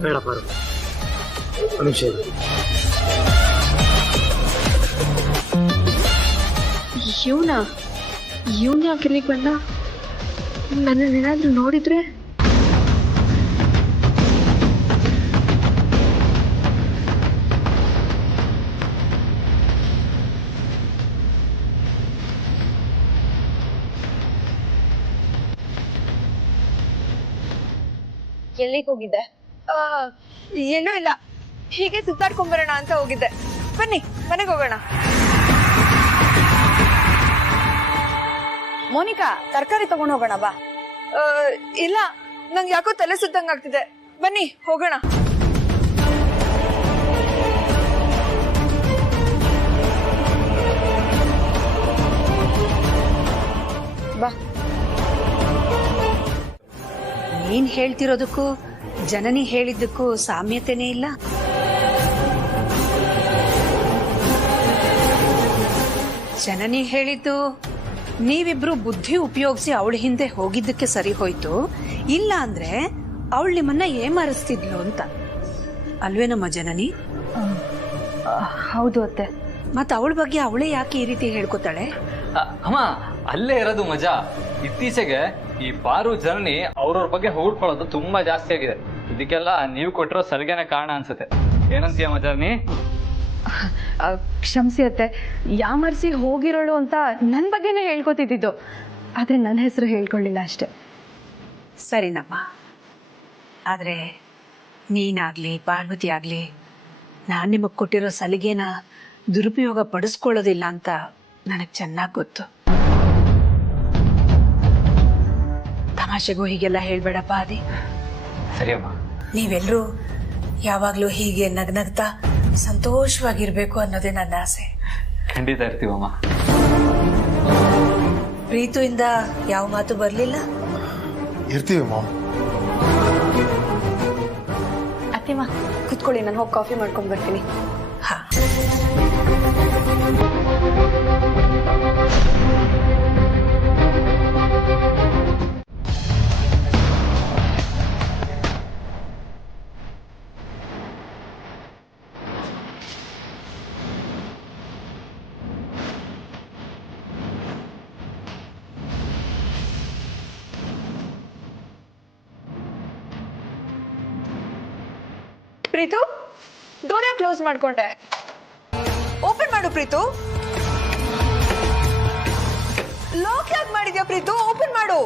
ಬೇಡ ಪಾರು, ನಿಮಿಷ ಇವನ್ ಯಾಕೆ ಇಲ್ಲಿಗೆ ಬಂದ? ನನ್ನೇನಾದ್ರೂ ನೋಡಿದ್ರೆ? ಎಲ್ಲಿಗೆ ಹೋಗಿದ್ದೆ? ಏನೂ ಇಲ್ಲ, ಹೀಗೆ ಸುತ್ತಾಡ್ಕೊಂಬರೋಣ ಅಂತ ಹೋಗಿದ್ದೆ. ಬನ್ನಿ ಮನೆಗೆ ಹೋಗೋಣ. ಮೋನಿಕಾ, ತರಕಾರಿ ತಗೊಂಡು ಹೋಗೋಣ ಬಾ. ಇಲ್ಲ, ನಂಗೆ ಯಾಕೋ ತಲೆ ಸುತ್ತಂಗ್ ಆಗ್ತಿದೆ. ಬನ್ನಿ ಹೋಗೋಣ. ಬಾ. ನೀನ್ ಹೇಳ್ತಿರೋದಕ್ಕೂ ಜನನಿ ಹೇಳಿದ್ದಕ್ಕೂ ಸಾಮ್ಯತೆನೇ ಇಲ್ಲ. ಜನನಿ ಹೇಳಿದ್ದು ನೀವಿಬ್ರು ಬುದ್ಧಿ ಉಪಯೋಗಿಸಿ ಅವಳ ಹಿಂದೆ ಹೋಗಿದ್ದಕ್ಕೆ ಸರಿ ಹೋಯ್ತು, ಇಲ್ಲ ಅಂದ್ರೆ ಅವಳು ನಿಮ್ಮನ್ನ ಏಮಾರಿಸ್ತಿದ್ಲು ಅಂತ ಅಲ್ವೇನಮ್ಮ ಜನನಿ? ಹೌದು ಅತ್ತೆ. ಮತ್ ಅವಳ ಬಗ್ಗೆ ಅವಳೇ ಯಾಕೆ ಈ ರೀತಿ ಹೇಳ್ಕೊತಾಳೆ? ಅಮ್ಮ, ಅಲ್ಲೇ ಇರೋದು ಮಜಾ. ಇತ್ತೀಚೆಗೆ ಈ ಪಾರು ಜನನಿ ಅವ್ರವ್ರ ಬಗ್ಗೆ ಹೊಗಳ್ಕೊಳ್ಳೋದು ತುಂಬಾ ಜಾಸ್ತಿ ಆಗಿದೆ. ಇದಕ್ಕೆಲ್ಲ ನೀವು ಕೊಟ್ಟಿರೋ ಸಲಿಗೆನೇ ಕಾರಣ ಅನ್ಸುತ್ತೆ. ಏನಂತೀಯ ಮಜಾನಿ? ಕ್ಷಮಿಸಿ ಅತ್ತೆ, ಯಾಮರ್ಸಿ ಹೋಗಿರೋಳು ಅಂತ ನನ್ನ ಬಗ್ಗೆನೇ ಹೇಳ್ಕೊತಿದ್ದು, ಆದ್ರೆ ನನ್ನ ಹೆಸರು ಹೇಳ್ಕೊಳ್ಳಿಲ್ಲ ಅಷ್ಟೆ. ಸರಿನಮ್ಮ, ಆದ್ರೆ ನೀನಾಗ್ಲಿ ಪಾರ್ವತಿ ಆಗ್ಲಿ ನಾನು ನಿಮಗೆ ಕೊಟ್ಟಿರೋ ಸಲಿಗೆನ ದುರುಪಯೋಗ ಪಡಿಸ್ಕೊಳ್ಳೋದಿಲ್ಲ ಅಂತ ನನಗೆ ಚೆನ್ನಾಗಿ ಗೊತ್ತು. ತಮಾಷೆಗೂ ಹೀಗೆಲ್ಲ ಹೇಳ್ಬೇಡಪ್ಪ ಆದಿ. ಸರಿಯಮ್ಮ. ನೀವೆಲ್ಲರೂ ಯಾವಾಗಲೂ ಹೀಗೆ ನಗ್ನಗ್ತಾ ಸಂತೋಷವಾಗಿರ್ಬೇಕು ಅನ್ನೋದೇ ನನ್ನ ಆಸೆ. ಖಂಡಿತ ಇರ್ತೀವಮ್ಮ. ಪ್ರೀತಿಯಿಂದ ಯಾವ ಮಾತು ಬರಲಿಲ್ಲ? ಇರ್ತೀವಿ ಮಾಮ್. ಅತ್ತಿಮ್ಮ ಕುತ್ಕೊಳ್ಳಿ, ನಾನು ಹೋಗಿ ಕಾಫಿ ಮಾಡ್ಕೊಂಡ್ ಬರ್ತೀನಿ. ಹಾ. ಪ್ರೀತು, ಡೋರ್ ಯಾಕೆ ಕ್ಲೋಸ್ ಮಾಡ್ಕೊಂಡೆ? ಓಪನ್ ಮಾಡು ಪ್ರೀತು. ಲಾಕ್ ಯಾಕೆ ಮಾಡಿದ್ಯಾ ಪ್ರೀತು? ಓಪನ್ ಮಾಡು.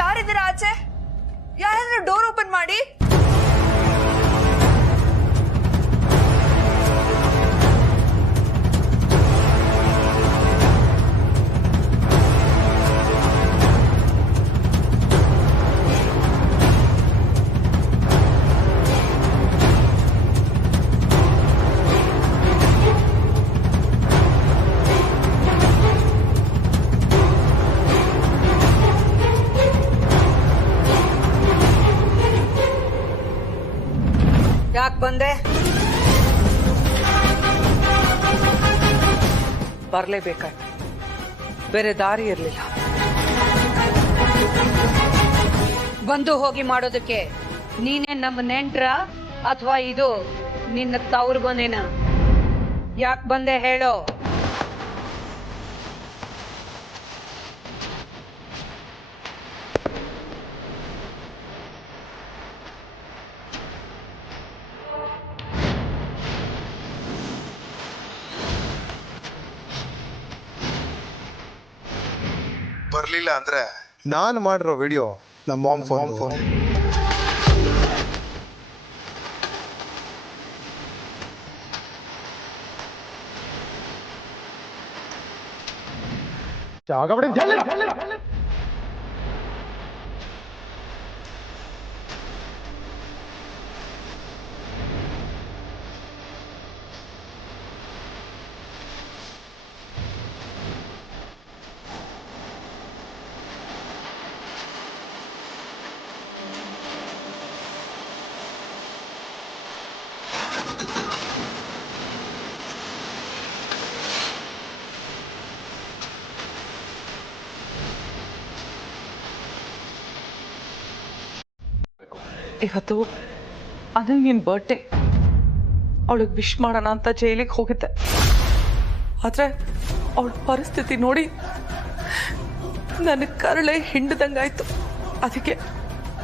ಯಾರಿದ್ದೀರಾ ಆಚೆ? ಯಾರಾದ್ರೂ ಡೋರ್ ಓಪನ್ ಮಾಡಿ. ಯಾಕೆ ಬಂದೆ? ಬರ್ಲೇಬೇಕಾಯ್ತು, ಬೇರೆ ದಾರಿ ಇರ್ಲಿಲ್ಲ. ಬಂದು ಹೋಗಿ ಮಾಡೋದಕ್ಕೆ ನೀನೇ ನಮ್ಮ ನೆಂಟ್ರ ಅಥವಾ ಇದು ನಿನ್ನ ತವ್ರ ಮನೇನ? ಯಾಕೆ ಬಂದೆ ಹೇಳೋ? ಬರ್ಲಿಲ್ಲ ಅಂದ್ರೆ ನಾನು ಮಾಡಿರೋ ವಿಡಿಯೋ ನಮ್ಮ ಮಾಮ್ ಫೋನ್ ಇವತ್ತು ಅನನ್ಯನ ಬರ್ಡೇ, ಅವಳಿಗೆ ವಿಶ್ ಮಾಡೋಣ ಅಂತ ಜೈಲಿಗೆ ಹೋಗಿದ್ದೆ. ಆದರೆ ಅವಳ ಪರಿಸ್ಥಿತಿ ನೋಡಿ ನನಗೆ ಕರಳೆ ಹಿಂಡ್ದಂಗಾಯ್ತು. ಅದಕ್ಕೆ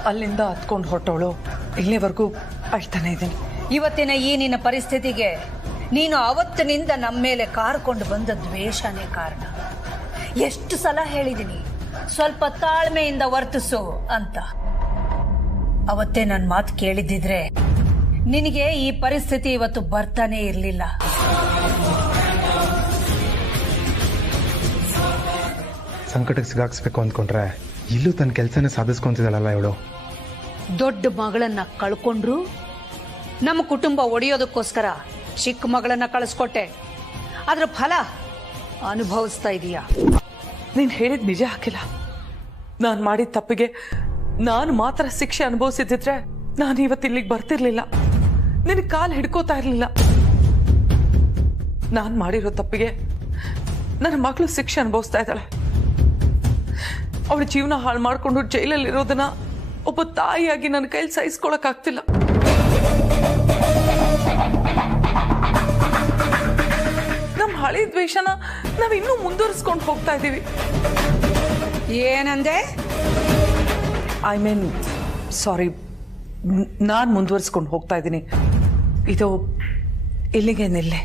ಅಲ್ಲಿಂದ ಹತ್ಕೊಂಡು ಹೊರಟವಳು ಇಲ್ಲಿವರೆಗೂ ಅಳ್ತಾನೆ ಇದ್ದೀನಿ. ಇವತ್ತಿನ ಈ ನಿನ್ನ ಪರಿಸ್ಥಿತಿಗೆ ನೀನು ಅವತ್ತಿನಿಂದ ನಮ್ಮ ಮೇಲೆ ಕಾರ್ಕೊಂಡು ಬಂದ ದ್ವೇಷನೇ ಕಾರಣ. ಎಷ್ಟು ಸಲ ಹೇಳಿದ್ದೀನಿ ಸ್ವಲ್ಪ ತಾಳ್ಮೆಯಿಂದ ವರ್ತಿಸು ಅಂತ. ಅವತ್ತೇ ನನ್ನ ಮಾತು ಕೇಳಿದ್ದಿದ್ರೆ ನಿನಗೆ ಈ ಪರಿಸ್ಥಿತಿ ಇವತ್ತು ಬರ್ತಾನೆ ಇರಲಿಲ್ಲ. ಸಂಕಟಕ್ಕೆ ಸಿಗಾಕ್ಸ್ಬೇಕು ಅಂದ್ಕೊಂಡ್ರೆ ಇಲ್ಲೂ ತನ್ನ ಕೆಲಸನೇ ಸಾಧಿಸ್ಕೊಂತಿದ್ದಾಳಲ್ಲ ಇವಳು. ದೊಡ್ಡ ಮಗಳನ್ನ ಕಳ್ಕೊಂಡ್ರು ನಮ್ಮ ಕುಟುಂಬ ಒಡೆಯೋದಕ್ಕೋಸ್ಕರ ಚಿಕ್ಕ ಮಗಳನ್ನ ಕಳಿಸ್ಕೊಟ್ಟೆ. ಅದ್ರ ಫಲ ಅನುಭವಿಸ್ತಾ ಇದೀಯಾ. ನೀನು ಹೇಳಿದ ನಿಜ ಹಾಕಿಲ್ಲ. ನಾನು ಮಾಡಿದ ತಪ್ಪಿಗೆ ನಾನು ಮಾತ್ರ ಶಿಕ್ಷೆ ಅನುಭವಿಸಿದ್ರೆ ನಾನು ಇವತ್ತು ಇಲ್ಲಿಗೆ ಬರ್ತಿರ್ಲಿಲ್ಲ, ನಿನಗೆ ಕಾಲು ಹಿಡ್ಕೋತಾ ಇರಲಿಲ್ಲ. ನಾನು ಮಾಡಿರೋ ತಪ್ಪಿಗೆ ನನ್ನ ಮಗಳು ಶಿಕ್ಷೆ ಅನುಭವಿಸ್ತಾ ಇದ್ದಾಳೆ. ಅವಳ ಜೀವನ ಹಾಳು ಮಾಡಿಕೊಂಡು ಜೈಲಲ್ಲಿರೋದನ್ನ ಒಬ್ಬ ತಾಯಿಯಾಗಿ ನನ್ನ ಕೈಲಿ ಸಹಿಸ್ಕೊಳಕ್ಕಾಗ್ತಿಲ್ಲ. ನಮ್ಮ ಹಳೆ ದ್ವೇಷನ ನಾವಿನ್ನೂ ಮುಂದುವರಿಸ್ಕೊಂಡು ಹೋಗ್ತಾ ಇದ್ದೀವಿ. ಏನಂದೆ? ಐ ಮೀನ್ ಸಾರಿ, ನಾನು ಮುಂದುವರಿಸ್ಕೊಂಡು ಹೋಗ್ತಾ ಇದ್ದೀನಿ. ಇದು ಇಲ್ಲಿಗೆ ನಿಲ್ಲೆ.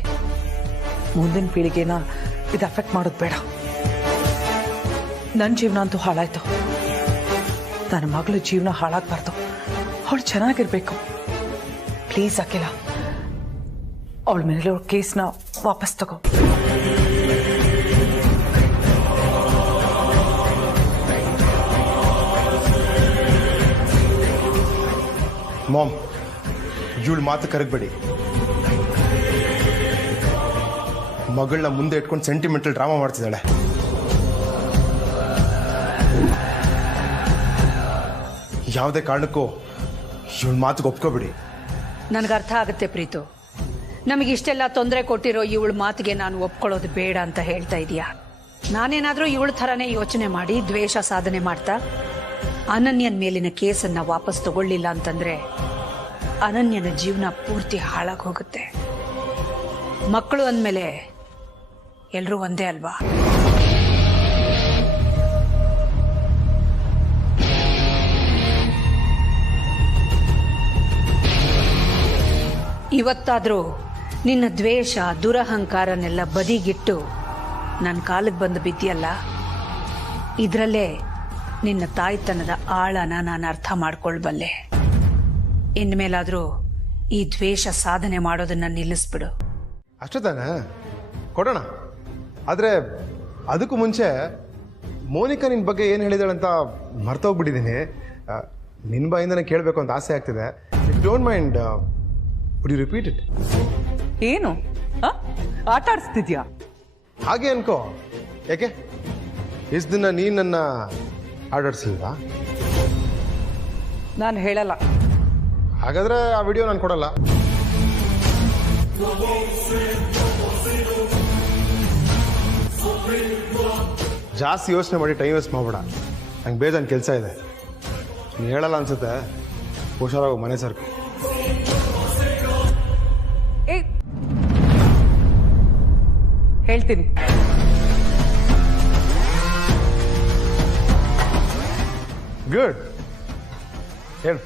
ಮುಂದಿನ ಪೀಳಿಗೆನ ಇದು ಅಫೆಕ್ಟ್ ಮಾಡೋದು ಬೇಡ. ನನ್ನ ಜೀವನ ಅಂತೂ ಹಾಳಾಯ್ತು. ನನ್ನ ಮಗಳ ಜೀವನ ಹಾಳಾಗಬಾರ್ದು. ಅವಳು ಚೆನ್ನಾಗಿರ್ಬೇಕು. ಪ್ಲೀಸ್ ಅಖಿಲ, ಅವಳ ಮೇಲೆ ಕೇಸ್ನ ವಾಪಸ್ ತಗೋ. ಮಾಮ್, ಇವಳು ಮಾತು ಕರಗಬೇಡಿ. ಮಗಳನ್ನ ಮುಂದೆ ಇಟ್ಕೊಂಡು ಸೆಂಟಿಮೆಂಟಲ್ ಡ್ರಾಮಾ ಮಾಡ್ತಿದ್ದಾಳೆ. ಯಾವುದೇ ಕಾರಣಕ್ಕೂ ಇವಳ ಮಾತಿಗೆ ಒಪ್ಕೋಬೇಡಿ. ನನಗೆ ಅರ್ಥ ಆಗುತ್ತೆ ಪ್ರೀತು. ನಮಗಿಷ್ಟೆಲ್ಲ ತೊಂದರೆ ಕೊಟ್ಟಿರೋ ಇವಳ ಮಾತಿಗೆ ನಾನು ಒಪ್ಕೊಳ್ಳೋದು ಬೇಡ ಅಂತ ಹೇಳ್ತಾ ಇದೀಯಾ. ನಾನೇನಾದ್ರೂ ಇವಳ ಥರನೇ ಯೋಚನೆ ಮಾಡಿ ದ್ವೇಷ ಸಾಧನೆ ಮಾಡ್ತಾ ಅನನ್ಯನ ಮೇಲಿನ ಕೇಸನ್ನ ವಾಪಸ್ ತಗೊಳ್ಳಿಲ್ಲ ಅಂತಂದ್ರೆ ಅನನ್ಯನ ಜೀವನ ಪೂರ್ತಿ ಹಾಳಾಗಿ ಹೋಗುತ್ತೆ. ಮಕ್ಕಳು ಅಂದಮೇಲೆ ಎಲ್ಲರೂ ಒಂದೇ ಅಲ್ವಾ? ಇವತ್ತಾದ್ರೂ ನಿನ್ನ ದ್ವೇಷ ದುರಹಂಕಾರನೆಲ್ಲ ಬದಿಗಿಟ್ಟು ನನ್ನ ಕಾಲಿಗೆ ಬಂದು ಬಿದ್ದಿಯಲ್ಲ, ಇದರಲ್ಲೇ ನಿನ್ನ ತಾಯ್ತನದ ಆಳನ ನಾನು ಅರ್ಥ ಮಾಡ್ಕೊಳ್ಬಲ್ಲೆ. ಇನ್ಮೇಲಾದ್ರೂ ಈ ದ್ವೇಷ ಸಾಧನೆ ಮಾಡೋದನ್ನ ನಿಲ್ಲಿಸ್ಬಿಡು. ಅಷ್ಟೇ ತಾನೇ, ಕೊಡೋಣ. ಆದರೆ ಅದಕ್ಕೂ ಮುಂಚೆ ಮೋನಿಕಾ ನಿನ್ನ ಬಗ್ಗೆ ಏನು ಹೇಳಿದಾಳಂತ ಮರ್ತೋಗ್ಬಿಟ್ಟಿದ್ದೀನಿ. ನಿನ್ನ ಬಾಯಿಂದನೇ ಕೇಳಬೇಕು ಅಂತ ಆಸೆ ಆಗ್ತಿದೆ. If don't mind, would you repeat it? ಏನು ಆಟ ಆಡಿಸ್ತಿದ್ಯಾ? ಹಾಗೆ ಅನ್ಕೋ. ಯಾಕೆ ಇಷ್ಟು ದಿನ ನೀನು ನನ್ನ ಆಡಾಡಿಸ್ಲಿಲ್ವಾ? ನಾನು ಹೇಳಲ್ಲ. ಹಾಗಾದ್ರೆ ಆ ವಿಡಿಯೋ ನಾನು ಕೊಡಲ್ಲ. ಜಾಸ್ತಿ ಯೋಚನೆ ಮಾಡಿ ಟೈಮ್ ವೇಸ್ಟ್ ಮಾಡ್ಬೇಡ. ನಂಗೆ ಬೇಜಾನ್ ಕೆಲಸ ಇದೆ. ನೀನು ಹೇಳಲ್ಲ ಅನ್ಸುತ್ತೆ. ಹುಷಾರಾಗು, ಮನೆ ಸರ್ಕು. ಹೇಳ್ತೀನಿ. ಗುಡ್, ಹೇಳು.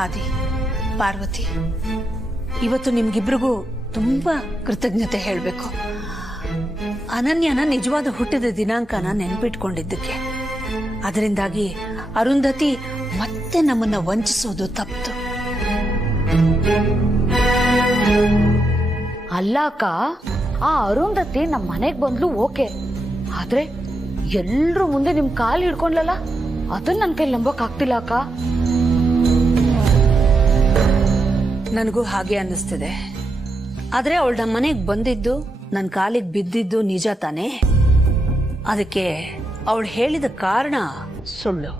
ಆದಿ, ಪಾರ್ವತಿ, ಇವತ್ತು ನಿಮ್ಗಿಬ್ರಿಗೂ ತುಂಬಾ ಕೃತಜ್ಞತೆ ಹೇಳಬೇಕು. ಅನನ್ಯನ ನಿಜವಾದ ಹುಟ್ಟಿದ ದಿನಾಂಕನ ನೆನ್ಪಿಟ್ಕೊಂಡಿದ್ದಕ್ಕೆ. ಅದರಿಂದಾಗಿ ಅರುಂಧತಿ ಮತ್ತೆ ನಮ್ಮನ್ನ ವಂಚಿಸೋದು ತಪ್ಪಿತು. ಅಲ್ಲ ಅಕ್ಕ, ಆ ಅರುಂಧತಿ ನಮ್ಮ ಮನೆಗ್ ಬಂದ್ಲು ಓಕೆ, ಆದ್ರೆ ಎಲ್ರೂ ಮುಂದೆ ನಿಮ್ ಕಾಲು ಹಿಡ್ಕೊಂಡ್ಲಲ್ಲ, ಅದನ್ನ ನನ್ ಕೈ ನಂಬಕ್ ಆಗ್ತಿಲ್ಲ ಅಕ್ಕ. ನನಗೂ ಹಾಗೆ ಅನ್ನಿಸ್ತಿದೆ. ಆದ್ರೆ ಅವಳು ನಮ್ಮ ಮನೆಗೆ ಬಂದಿದ್ದು, ನನ್ನ ಕಾಲಿಗೆ ಬಿದ್ದಿದ್ದು ನಿಜ ತಾನೇ? ಅದಕ್ಕೆ ಅವಳು ಹೇಳಿದ ಕಾರಣ ಸುಳ್ಳು.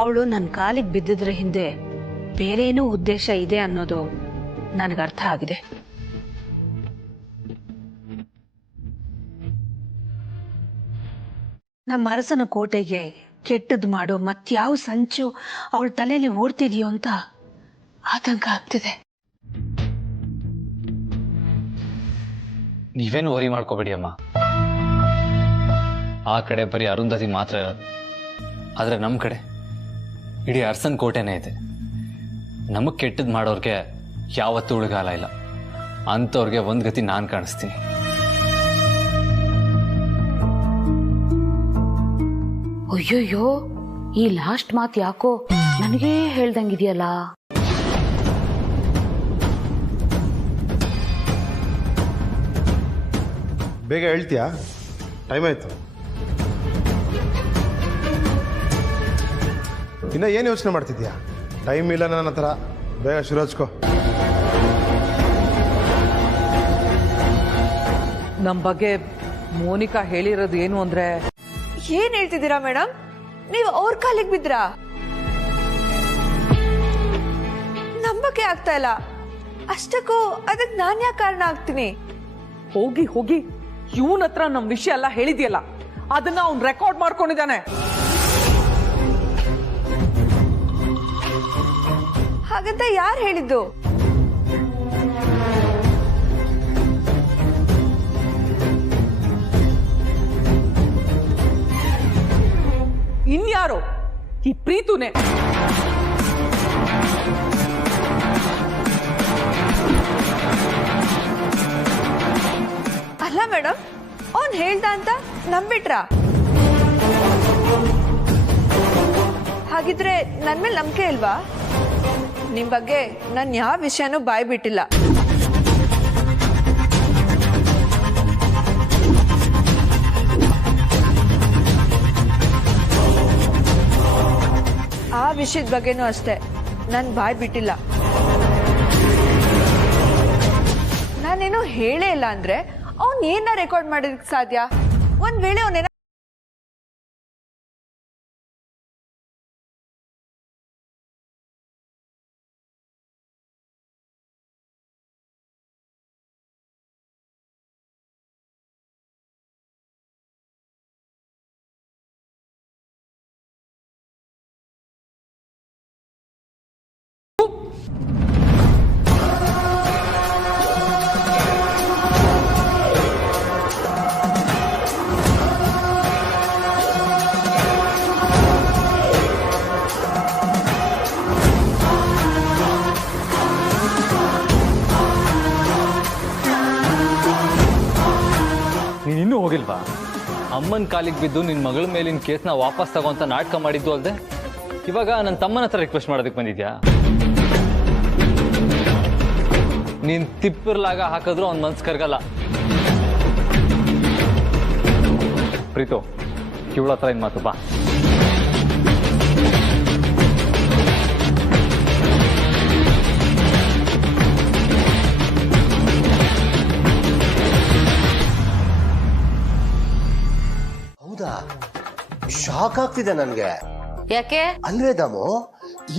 ಅವಳು ನನ್ನ ಕಾಲಿಗೆ ಬಿದ್ದಿದ್ರ ಹಿಂದೆ ಬೇರೇನೂ ಉದ್ದೇಶ ಇದೆ ಅನ್ನೋದು ನನಗೆ ಅರ್ಥ ಆಗಿದೆ. ನಮ್ಮ ಅರಸನ ಕೋಟೆಗೆ ಕೆಟ್ಟದ್ದು ಮಾಡೋ ಮತ್ಯಾವ ಸಂಚು ಅವಳ ತಲೆಯಲ್ಲಿ ಓಡ್ತಿದೆಯೋ ಅಂತ ಆತಂಕ ಆಗ್ತಿದೆ. ನೀವೇನು ವರಿ ಮಾಡ್ಕೋಬೇಡಿ ಅಮ್ಮ. ಆ ಕಡೆ ಬರೀ ಅರುಂಧತಿ ಮಾತ್ರ ಇರೋದು, ಆದರೆ ನಮ್ಮ ಕಡೆ ಇಡೀ ಅರಸನ್ ಕೋಟೆನೇ ಇದೆ. ನಮಗೆ ಕೆಟ್ಟದ್ದು ಮಾಡೋರ್ಗೆ ಯಾವತ್ತೂ ಉಳಿಗಾಲ ಇಲ್ಲ. ಅಂಥವ್ರಿಗೆ ಒಂದು ಗತಿ ನಾನು ಕಾಣಿಸ್ತೀನಿ. ಅಯ್ಯೋಯ್ಯೋ, ಈ ಲಾಸ್ಟ್ ಮಾತು ಯಾಕೋ ನನಗೇ ಹೇಳ್ದಂಗಿದೆಯಲ್ಲ. ಬೇಗ ಹೇಳ್ತೀಯಾ? ಟೈಮ್ ಆಯ್ತು. ಇನ್ನ ಏನು ಯೋಚನೆ ಮಾಡ್ತಿದ್ಯಾ? ಟೈಮ್ ಇಲ್ಲ ನನ್ನ ಹತ್ರ. ಬೇಗ ಶುರು ಹಚ್ಕೋ. ನಮ್ಮ ಬಗ್ಗೆ ಮೋನಿಕಾ ಹೇಳಿರೋದು ಏನು ಅಂದ್ರೆ, ಏನ್ ಹೇಳ್ತಿದ್ದೀರಾ ಮೇಡಮ್? ನೀವು ಅವ್ರ ಕಾಲಿಗೆ ಬಿದ್ರಾ? ನಂಬಕ್ಕೆ ಆಗ್ತಾ ಇಲ್ಲ. ಅಷ್ಟಕ್ಕೂ ಅದಕ್ಕೆ ನಾನ್ ಯಾಕೆ ಕಾರಣ ಆಗ್ತೀನಿ? ಹೋಗಿ ಹೋಗಿ ಇವನ ಹತ್ರ ನಮ್ಮ ವಿಷಯ ಎಲ್ಲ ಹೇಳಿದ್ಯಲ್ಲ, ಅದನ್ನ ಅವ್ನು ರೆಕಾರ್ಡ್ ಮಾಡ್ಕೊಂಡಿದ್ದಾನೆ. ಹಾಗಂತ ಯಾರು ಹೇಳಿದ್ದು? ಇನ್ಯಾರೋ? ಈ ಪ್ರೀತುನೇ. ಅಲ್ಲ ಮೇಡಮ್, ಅವ್ನ್ ಹೇಳ್ದ ಅಂತ ನಂಬಿಟ್ರ? ಹಾಗಿದ್ರೆ ನನ್ ಮೇಲೆ ನಂಬಿಕೆ ಇಲ್ವಾ? ನಿಮ್ ಬಗ್ಗೆ ನಾನು ಯಾವ ವಿಷಯನೂ ಬಾಯ್ ಬಿಟ್ಟಿಲ್ಲ. ಆ ವಿಷಯದ ಬಗ್ಗೆನೂ ಅಷ್ಟೇ, ನಾನು ಬಾಯ್ ಬಿಟ್ಟಿಲ್ಲ. ನಾನೇನು ಹೇಳೇ ಇಲ್ಲ ಅಂದ್ರೆ ಅವ್ನ್ ಏನ ರೆಕಾರ್ಡ್ ಮಾಡೋದಕ್ಕೆ ಸಾಧ್ಯ? ಒಂದ್ ವೇಳೆ ಅವನೇನ ನೀನಿನ್ನೂ ಹೋಗಿಲ್ವಾ? ಅಮ್ಮನ ಕಾಲಿಗೆ ಬಿದ್ದು ನಿನ್ನ ಮಗಳ ಮೇಲಿನ ಕೇಸ್ನ ವಾಪಸ್ ತಗೋಂತ ನಾಟಕ ಮಾಡಿದ್ದು ಅಲ್ಲದೆ ಇವಾಗ ನನ್ನ ತಮ್ಮನ ಹತ್ರ ರಿಕ್ವೆಸ್ಟ್ ಮಾಡೋದಕ್ಕೆ ಬಂದಿದ್ಯಾ? ನೀನ್ ತಿಪ್ಪಿರ್ಲಾಗ ಹಾಕಿದ್ರು ಅವ್ನ ಮನ್ಸು ಕರ್ಗಲ್ಲ. ಪ್ರೀತು, ಇವಳ ಹತ್ರ ಏನ್ ಮಾತು ಬಾ. ಶಾಕ್ ಆಗ್ತಿದೆ ನನ್ಗೆ. ಯಾಕೆ ಅಲ್ವೇ ದಾಮು,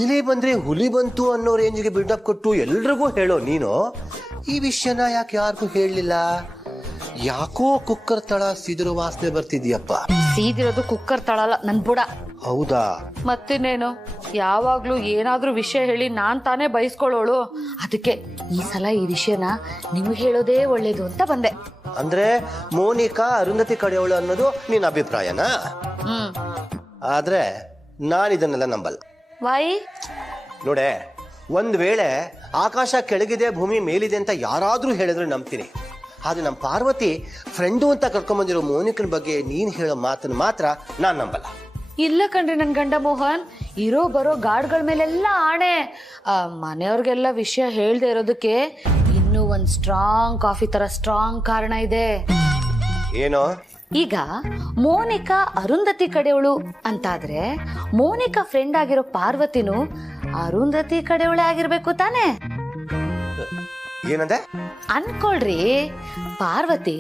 ಇಲಿ ಬಂದ್ರೆ ಹುಲಿ ಬಂತು ಅನ್ನೋ ರೇಂಜ್ಗೆ ಬಿಲ್ಡಪ್ ಕೊಟ್ಟು ಎಲ್ರಿಗೂ ಹೇಳೋ ನೀನು ಈ ವಿಷಯನ ಯಾಕೆ ಯಾರಿಗೂ ಹೇಳಲಿಲ್ಲ? ಯಾಕೋ ಕುಕ್ಕರ್ ತಳ ಸಿದಿರು ವಾಸನೆ ಬರ್ತಿದ್ಯಪ್ಪ. ಸೀದಿರೋದು ಕುಕ್ಕರ್ ತಳಲ್ಲ, ನನ್ ಬುಡ. ಹೌದಾ? ಮತ್ತಿನ್ನೇನು, ಯಾವಾಗ್ಲೂ ಏನಾದ್ರೂ ವಿಷಯ ಹೇಳಿ ನಾನ್ ತಾನೇ ಬಯಸ್ಕೊಳ್ಳೋಳು. ಅದಕ್ಕೆ ಈ ಸಲ ಈ ವಿಷಯನ ನಿಮ್ಗೆ ಹೇಳೋದೇ ಒಳ್ಳೇದು ಅಂತ ಬಂದೆ. ಅಂದ್ರೆ ಮೋನಿಕಾ ಅರುಂಧತಿ ಕಡೆಯವಳು ಅನ್ನೋದು ನಿನ್ನ ಅಭಿಪ್ರಾಯನಾ? ಆದ್ರೆ ನಾನು ಇದನ್ನೆಲ್ಲ ನಂಬಲ್ಲ. ವಾಯಿ ನೋಡೆ, ಒಂದ್ ವೇಳೆ ಆಕಾಶ ಕೆಳಗಿದೆ ಭೂಮಿ ಮೇಲಿದೆ ಅಂತ ಯಾರಾದ್ರೂ ಹೇಳಿದ್ರೆ ನಂಬ್ತೀನಿ. ಆದ್ರೆ ನಮ್ಮ ಪಾರ್ವತಿ ಫ್ರೆಂಡು ಅಂತ ಕರ್ಕೊಂಡ್ಬಂದಿರೋ ಮೋನಿಕನ ಬಗ್ಗೆ ನೀನ್ ಹೇಳೋ ಮಾತನ್ನ ಮಾತ್ರ ನಾನ್ ನಂಬಲ್ಲ. ಇಲ್ಲ ಕಣ್ರಿ ನನ್ ಗಂಡ ಮೋಹನ್, ಇರೋ ಬರೋ ಗಾಡ್ಗಳ ಮೇಲೆಲ್ಲ ಆಣೆ. ಮನೆಯವ್ರಿಗೆಲ್ಲ ವಿಷಯ ಹೇಳ್ದೆ ಇರೋದಕ್ಕೆ ಇನ್ನೂ ಒಂದ್ ಸ್ಟ್ರಾಂಗ್ ಕಾಫಿ ತರ ಸ್ಟ್ರಾಂಗ್ ಕಾರಣ ಇದೆ. ಏನೋ? ಈಗ ಮೋನಿಕಾ ಅರುಂಧತಿ ಕಡೆಯವಳು ಅಂತಾದ್ರೆ ಮೋನಿಕಾ ಫ್ರೆಂಡ್ ಆಗಿರೋ ಪಾರ್ವತಿನೂ ಅರುಂಧತಿ ಕಡೆಯವಳೇ ಆಗಿರ್ಬೇಕು ತಾನೆ? ಏನಂದೆ? ಅನ್ಕೊಳ್ರಿ, ಪಾರ್ವತಿ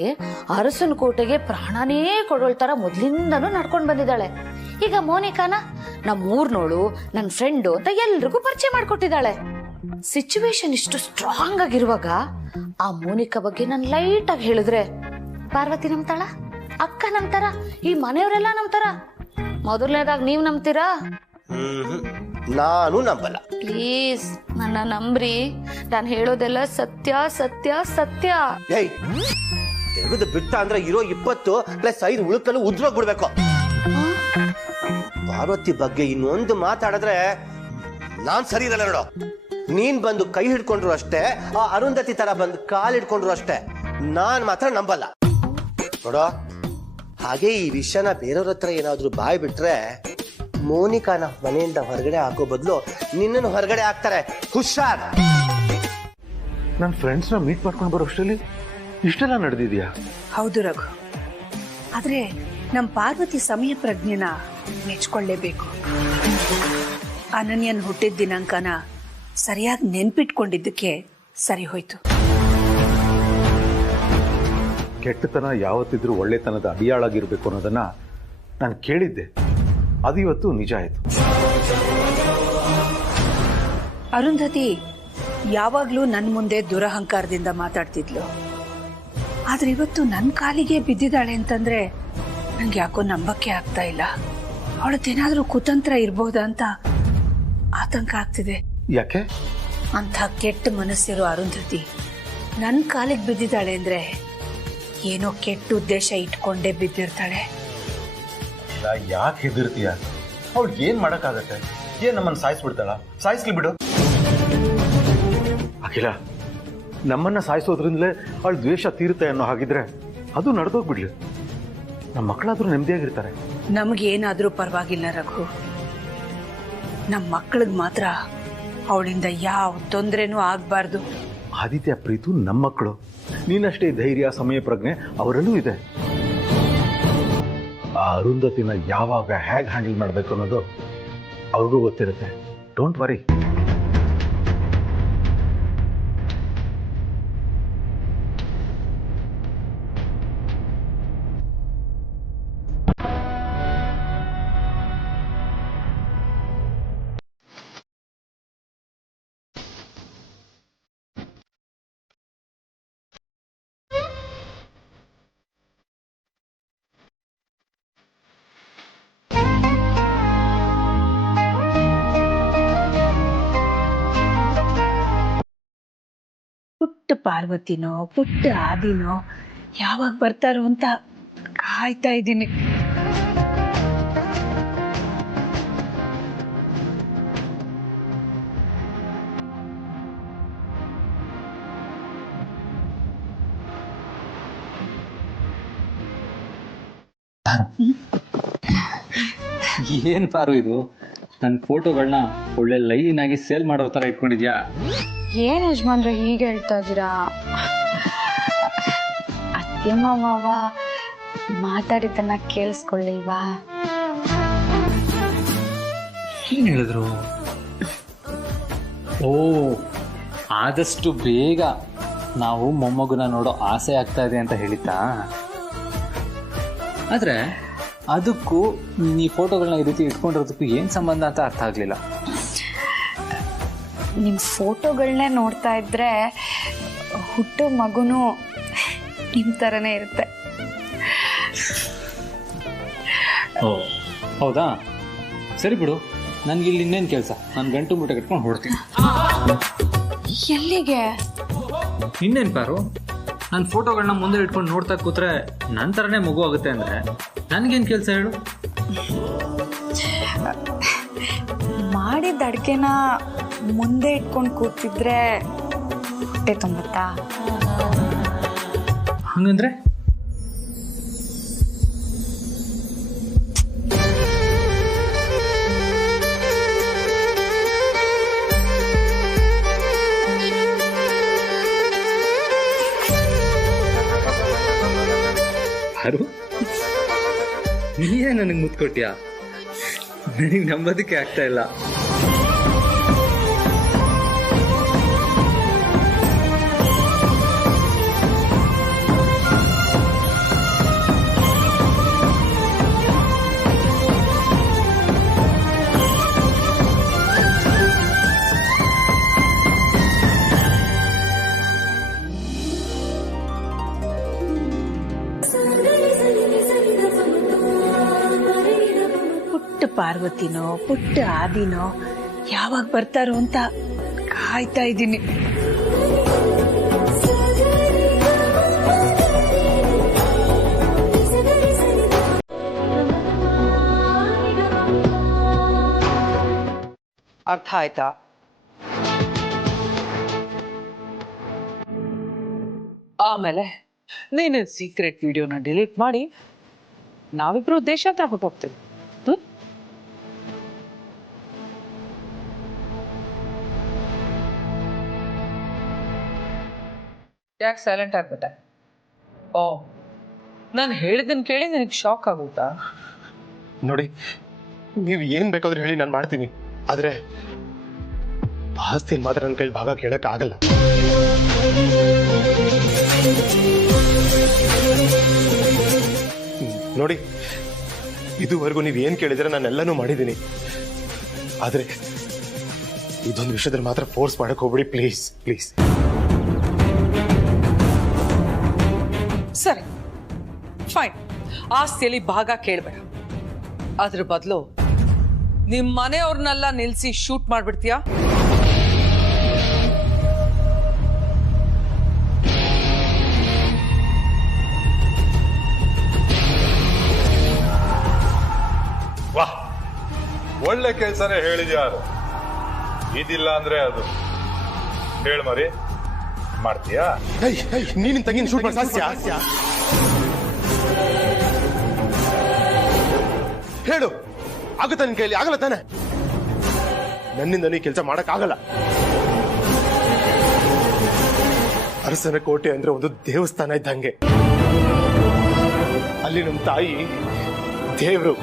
ಅರಸನ ಕೋಟೆಗೆ ಪ್ರಾಣನೇ ಕೊಡೋಳ್ತರ ಮೊದ್ಲಿಂದನೂ ನಡ್ಕೊಂಡ್ ಬಂದಿದ್ದಾಳೆ. ಈಗ ಮೋನಿಕಾನ ನಮ್ಮೂರ್ನೋಳು, ನನ್ನ ಫ್ರೆಂಡು ಅಂತ ಎಲ್ರಿಗೂ ಪರಿಚಯ ಮಾಡ್ಕೊಟ್ಟಿದ್ದಾಳೆ. ಸಿಚುವೇಶನ್ ಇಷ್ಟು ಸ್ಟ್ರಾಂಗ್ ಆಗಿರುವಾಗ ಆ ಮೋನಿಕಾ ಬಗ್ಗೆ ನಾನು ಲೈಟ್ ಆಗಿ ಹೇಳಿದ್ರೆ ಪಾರ್ವತಿ ನಂಬ್ತಾಳ? ಅಕ್ಕ ನಂಬ್ತಾರ, ಈ ಮನೆಯವರೆಲ್ಲ ನಂಬ್ತಾರ. ಮೊದಲನೇದಾಗ ನೀವ್ ನಂಬ್ತೀರಾ? ನಾನು ನಂಬಲ್ಲ. ಪ್ಲೀಸ್ ನನ್ನ ನಂಬ್ರಿ, ನಾನು ಹೇಳೋದೆಲ್ಲ ಸತ್ಯ ಸತ್ಯ ಸತ್ಯ. ಏಯ್, ತೆಗೆದು ಬಿಟ್ಟ ಅಂದ್ರೆ ಇರೋ 20+5 ಉಳುಕಲು ಉದ್ರೋಗ್ಬಿಡ್ಬೇಕು. ಪಾರ್ವತಿ ಬಗ್ಗೆ ಇನ್ನೊಂದು ಮಾತಾಡಿದ್ರೆ ನಾನ್ ಸರಿ ಇರಲ್ಲ ನೋಡು. ನೀನ್ ಬಂದು ಕೈ ಹಿಡ್ಕೊಂಡ್ರು ಅಷ್ಟೇ, ಆ ಅರುಂಧತಿ ತರ ಬಂದು ಕಾಲ್ ಹಿಡ್ಕೊಂಡ್ರು ಅಷ್ಟೇ, ನಾನ್ ಮಾತ್ರ ನಂಬಲ್ಲ ನೋಡೋ. ಹಾಗೆ ಈ ವಿಷಯನ ಬೇರೆಯವ್ರ ಹತ್ರ ಏನಾದ್ರು ಬಾಯ್ ಬಿಟ್ರೆ ಮೋನಿಕಾನ ಮನೆಯಿಂದ ಹೊರಗಡೆ ಹಾಕೋ ಬದಲು ನಿನ್ನನ್ನು ಹೊರಗಡೆ ಹಾಕ್ತಾರೆ. ಹುಷಾರ್. ನನ್ನ ಫ್ರೆಂಡ್ಸ್ನ ಮೀಟ್ ಮಾಡ್ಕೊಂಡು ಬರೋ ಅಷ್ಟರಲ್ಲಿ ಇಷ್ಟೆಲ್ಲ ನಡೆದಿದ್ಯಾ? ಹೌದು ರಘು, ಆದ್ರೆ ನಮ್ ಪಾರ್ವತಿ ಸಮಯ ಪ್ರಜ್ಞೆನ ಮೆಚ್ಕೊಳ್ಳೇಬೇಕು. ಅನನ್ಯನ್ ಹುಟ್ಟಿದ ದಿನಾಂಕನ ಸರಿಯಾಗಿ ನೆನ್ಪಿಟ್ಕೊಂಡಿದ್ದಕ್ಕೆ ಸರಿ ಹೋಯ್ತು. ಕೆಟ್ಟತನ ಯಾವತ್ತಿದ್ರೂ ಒಳ್ಳೆತನದ ಅಡಿಯಾಳಾಗಿರ್ಬೇಕು ಅನ್ನೋದನ್ನ ನಾನು ಕೇಳಿದ್ದೆ. ಅದು ಇವತ್ತು ನಿಜ ಆಯ್ತು. ಅರುಂಧತಿ ಯಾವಾಗ್ಲೂ ನನ್ ಮುಂದೆ ದುರಹಂಕಾರದಿಂದ ಮಾತಾಡ್ತಿದ್ಲು. ಆದ್ರೆ ಇವತ್ತು ನನ್ ಕಾಲಿಗೆ ಬಿದ್ದಿದ್ದಾಳೆ ಅಂತಂದ್ರೆ ನಂಗೆ ಯಾಕೋ ನಂಬಕ್ಕೆ ಆಗ್ತಾ ಇಲ್ಲ. ಅವಳದ್ದೇನಾದ್ರೂ ಕುತಂತ್ರ ಇರ್ಬೋದಾ ಅಂತ ಆತಂಕ ಆಗ್ತಿದೆ. ಯಾಕೆ? ಅಂಥ ಕೆಟ್ಟ ಮನಸ್ಸಿರೋ ಅರುಂಧತಿ ನನ್ ಕಾಲಿಗೆ ಬಿದ್ದಿದ್ದಾಳೆ ಅಂದ್ರೆ ಏನೋ ಕೆಟ್ಟ ಉದ್ದೇಶ ಇಟ್ಕೊಂಡೇ ಬಿದ್ದಿರ್ತಾಳೆ. ಯಾಕೆ ಹೆದರ್ತೀಯ? ಅವಳು ಏನ್ ಮಾಡಕ್ಕಾಗತ್ತೆ? ಏನ್ ನಮ್ಮನ್ನ ಸಾಯಿಸ್ಬಿಡ್ತಾಳ? ಸಾಯಿಸ್ಲಿ ಬಿಡು. ಅಖಿಲ, ನಮ್ಮನ್ನ ಸಾಯಿಸೋದ್ರಿಂದಲೇ ಅವಳು ದ್ವೇಷ ತೀರುತ್ತೆ ಅನ್ನೋ ಹಾಗಿದ್ರೆ ಅದು ನಡೆದೋಗ್ಬಿಡ್ಲಿ. ನಮ್ಮ ಮಕ್ಕಳಾದ್ರೂ ನೆಮ್ಮದಿಯಾಗಿರ್ತಾರೆ. ನಮ್ಗೇನಾದ್ರೂ ಪರವಾಗಿಲ್ಲ ರಘು, ನಮ್ಮ ಮಕ್ಕಳಿಗೆ ಮಾತ್ರ ಅವಳಿಂದ ಯಾವ ತೊಂದರೆನೂ ಆಗ್ಬಾರ್ದು. ಆದಿತ್ಯ, ಪ್ರೀತು ನಮ್ಮ ಮಕ್ಕಳು. ನೀನಷ್ಟೇ ಧೈರ್ಯ ಸಮಯ ಪ್ರಜ್ಞೆ ಅವರಲ್ಲೂ ಇದೆ. ಆ ಅರುಂಧತಿನ ಯಾವಾಗ ಹೇಗೆ ಹ್ಯಾಂಡಲ್ ಮಾಡಬೇಕು ಅನ್ನೋದು ಅವ್ರಿಗೂ ಗೊತ್ತಿರುತ್ತೆ. Don't worry. ಪುಟ್ಟ ಪಾರ್ವತಿನೋ ಪುಟ್ಟ ಆದಿನೋ ಯಾವಾಗ ಬರ್ತಾರೋ ಅಂತ ಕಾಯ್ತಾ ಇದ್ದೀನಿ. ಏನ್ ಪಾರು ಇದು? ನನ್ನ ಫೋಟೋಗಳನ್ನ ಒಳ್ಳೆ ಲೈನ್ ಆಗಿ ಸೇಲ್ ಮಾಡೋ ತರ ಇಟ್ಕೊಂಡಿದ್ಯಾ? ಏನ್ ಯಜಮಾನ್ರೆ ಹೀಗೆ ಹೇಳ್ತಾ ಇದ್ದೀರಾ? ಅತ್ತೆ ಮಾವ ಮಾತಾಡಿದ್ದನ್ನ ಕೇಳಿಸ್ಕೊಳ್ಳಿಲ್ವಾ? ಏನ್ ಹೇಳಿದ್ರು? ಓ, ಆದಷ್ಟು ಬೇಗ ನಾವು ಮೊಮ್ಮಗುನ ನೋಡೋ ಆಸೆ ಆಗ್ತಾ ಇದೆ ಅಂತ ಹೇಳಿತಾ? ಆದ್ರೆ ಅದಕ್ಕೂ ನೀ ಫೋಟೋಗಳನ್ನ ಈ ರೀತಿ ಇಟ್ಕೊಂಡಿರೋದಕ್ಕೂ ಏನ್ ಸಂಬಂಧ ಅಂತ ಅರ್ಥ ಆಗ್ಲಿಲ್ಲ. ನಿಮ್ಮ ಫೋಟೋಗಳನ್ನೇ ನೋಡ್ತಾ ಇದ್ರೆ ಹುಟ್ಟೋ ಮಗುನು ನಿಮ್ಮ ಥರನೇ ಇರುತ್ತೆ. ಓ ಹೌದಾ? ಸರಿ ಬಿಡು, ನನ್ಗಿಲ್ಲಿ ಇನ್ನೇನು ಕೆಲಸ. ನಾನು ಗಂಟು ಮೂಟೆ ಕಟ್ಕೊಂಡು ಹೊಡ್ತೀನಿ. ಎಲ್ಲಿಗೆ? ಇನ್ನೇನು ಪಾರು, ನನ್ನ ಫೋಟೋಗಳನ್ನ ಮುಂದೆ ಇಟ್ಕೊಂಡು ನೋಡ್ತಾ ಕೂತ್ರೆ ನನ್ನ ಥರನೇ ಮಗು ಆಗುತ್ತೆ ಅಂದರೆ ನನಗೇನು ಕೆಲಸ ಹೇಳು? ಮಾಡಿದ ಅಡುಗೆನ ಮುಂದೆ ಇಟ್ಕೊಂಡು ಕೂತಿದ್ರೆ ಹೊಟ್ಟೆ ತುಂಬುತ್ತಾ? ಹಂಗಂದ್ರೆ ಯಾರು? ನೀನೇ ನನಗೆ ಮುತ್ತು ಕೊಟ್ಟಿಯಾ? ನನಗೆ ನಂಬೋದಕ್ಕೆ ಆಗ್ತಾ ಇಲ್ಲ. Sa ಪುಟ್ಟ ಪಾರ್ವತಿನೋ ಪುಟ್ಟ ಆದಿನೋ ಯಾವಾಗ ಬರ್ತಾರೋ ಅಂತ ಕಾಯ್ತಾ ಇದ್ದೀನಿ. ಅರ್ಥ ಆಯ್ತಾ? ಆಮೇಲೆ ನೀನು ಸೀಕ್ರೆಟ್ ವಿಡಿಯೋನ ಡಿಲೀಟ್ ಮಾಡಿ ನಾವಿಬ್ರು ದೇಶಾಂತರ ಹೊರಟೋಗ್ತೀವಿ. ಯಾಕೆ ಸೈಲೆಂಟ್ ಆಗ್ಬಿಟ್ಟೆ? ಓ, ನಾನು ಹೇಳಿದ್ದನ್ನು ಕೇಳಿ ನನಗೆ ಶಾಕ್ ಆಗುತ್ತಾ? ನೋಡಿ, ನೀವು ಏನ್ ಬೇಕಾದ್ರೂ ಹೇಳಿ ನಾನು ಮಾಡ್ತೀನಿ, ಆದ್ರೆ ಆಸ್ತಿನ ಮಾತ್ರ ನನ್ನ ಕೈಲಿ ಭಾಗ ಕೇಳಕ್ ಆಗಲ್ಲ. ನೋಡಿ, ಇದುವರೆಗೂ ನೀವು ಏನ್ ಕೇಳಿದ್ರೆ ನಾನೆಲ್ಲನೂ ಮಾಡಿದ್ದೀನಿ, ಆದ್ರೆ ಇದೊಂದು ವಿಷಯದಲ್ಲಿ ಮಾತ್ರ ಫೋರ್ಸ್ ಮಾಡಕ್ ಹೋಗ್ಬಿಡಿ ಪ್ಲೀಸ್ ಪ್ಲೀಸ್. ಸರಿ, ಫೈನ್. ಆಸ್ತಿಯಲ್ಲಿ ಭಾಗ ಕೇಳಬೇಡ, ಅದ್ರ ಬದಲು ನಿಮ್ಮ ಮನೆಯವ್ರನ್ನೆಲ್ಲ ನಿಲ್ಸಿ ಶೂಟ್ ಮಾಡ್ಬಿಡ್ತೀಯಾ? ವಾಹ್, ಒಳ್ಳೆ ಕೆಲಸನೇ ಹೇಳಿದ್ಯಾರು. ಇದಿಲ್ಲ ಅಂದ್ರೆ ಅದು ಹೇಳ ಮರಿ, ಮಾಡ್ತೀಯಾ? ನೀನಿನ್ ತಗಿನ ಶೂಟ್ ಮಾಡಿ ಸಾಧ್ಯ? ಹೇಳು, ಆಗುತ್ತಾ ನಿನ್ ಕೈಲಿ? ಆಗಲ್ಲ ತಾನೆ? ನನ್ನಿಂದ ನೀ ಕೆಲಸ ಮಾಡಕ್ ಆಗಲ್ಲ. ಅರಸನ ಕೋಟೆ ಅಂದ್ರೆ ಒಂದು ದೇವಸ್ಥಾನ ಇದ್ದಂಗೆ. ಅಲ್ಲಿ ನಮ್ಮ ತಾಯಿ ದೇವ್ರು,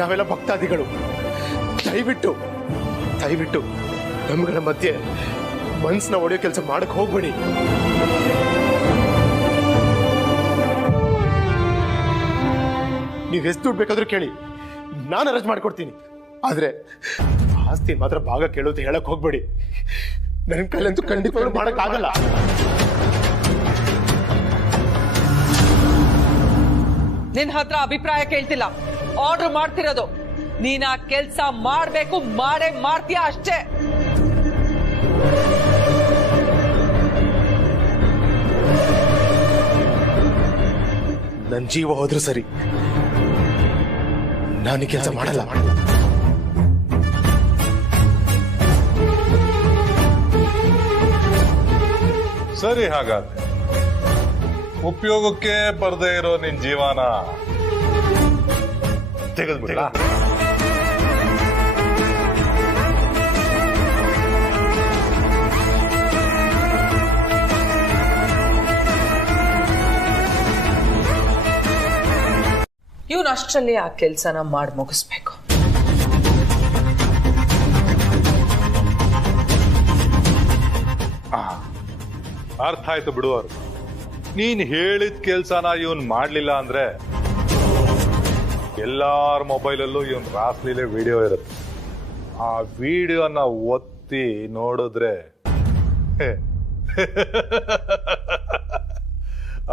ನಾವೆಲ್ಲ ಭಕ್ತಾದಿಗಳು. ದಯವಿಟ್ಟು ದಯವಿಟ್ಟು ನಮ್ಗಳ ಮಧ್ಯೆ ಮನ್ಸನ್ನ ಒಡೆಯೋ ಕೆಲಸ ಮಾಡಕ್ ಹೋಗ್ಬೇಡಿ. ನೀವ್ ಎಷ್ಟು ದುಡ್ಡು ಬೇಕಾದ್ರೂ ಕೇಳಿ, ನಾನು ಅರೇಂಜ್ ಮಾಡ್ಕೊಡ್ತೀನಿ. ಆದ್ರೆ ಆಸ್ತಿ ಮಾತ್ರ ಭಾಗ ಕೇಳೋದು ಹೇಳಕ್ ಹೋಗ್ಬೇಡಿ. ನನ್ನ ಕೈಲಂತೂ ಖಂಡಿತವಾಗ್ಲೂ ಮಾಡಕ್ ಆಗಲ್ಲ. ನಿನ್ ಹತ್ರ ಅಭಿಪ್ರಾಯ ಕೇಳ್ತಿಲ್ಲ, ಆರ್ಡರ್ ಮಾಡ್ತಿರೋದು. ನೀನ್ ಆ ಕೆಲ್ಸ ಮಾಡ್ಬೇಕು, ಮಾಡೇ ಮಾಡ್ತೀಯ ಅಷ್ಟೇ. ನನ್ ಜೀವ ಹೋದ್ರೂ ಸರಿ, ನಾನು ಕೆಲಸ ಮಾಡಲ್ಲ. ಸರಿ, ಹಾಗಾದ್ರೆ ಉಪಯೋಗಕ್ಕೆ ಬರ್ದೇ ಇರೋ ನಿನ್ ಜೀವನ ತೆಗೆದ್ಬಿಡ್ಲಾ? ಇವನು ಅಷ್ಟರಲ್ಲಿ ಆ ಕೆಲ್ಸನ ಮಾಡಿ ಮುಗಿಸ್ಬೇಕು. ಅರ್ಥ ಆಯ್ತು ಬಿಡುವರು. ನೀನ್ ಹೇಳಿದ ಕೆಲ್ಸನ ಇವನ್ ಮಾಡ್ಲಿಲ್ಲ ಅಂದ್ರೆ ಎಲ್ಲಾರ ಮೊಬೈಲಲ್ಲೂ ಇವನ್ ರಾಸ್ಲೀಲೆ ವಿಡಿಯೋ ಇರುತ್ತೆ. ಆ ವಿಡಿಯೋನ ಒತ್ತಿ ನೋಡಿದ್ರೆ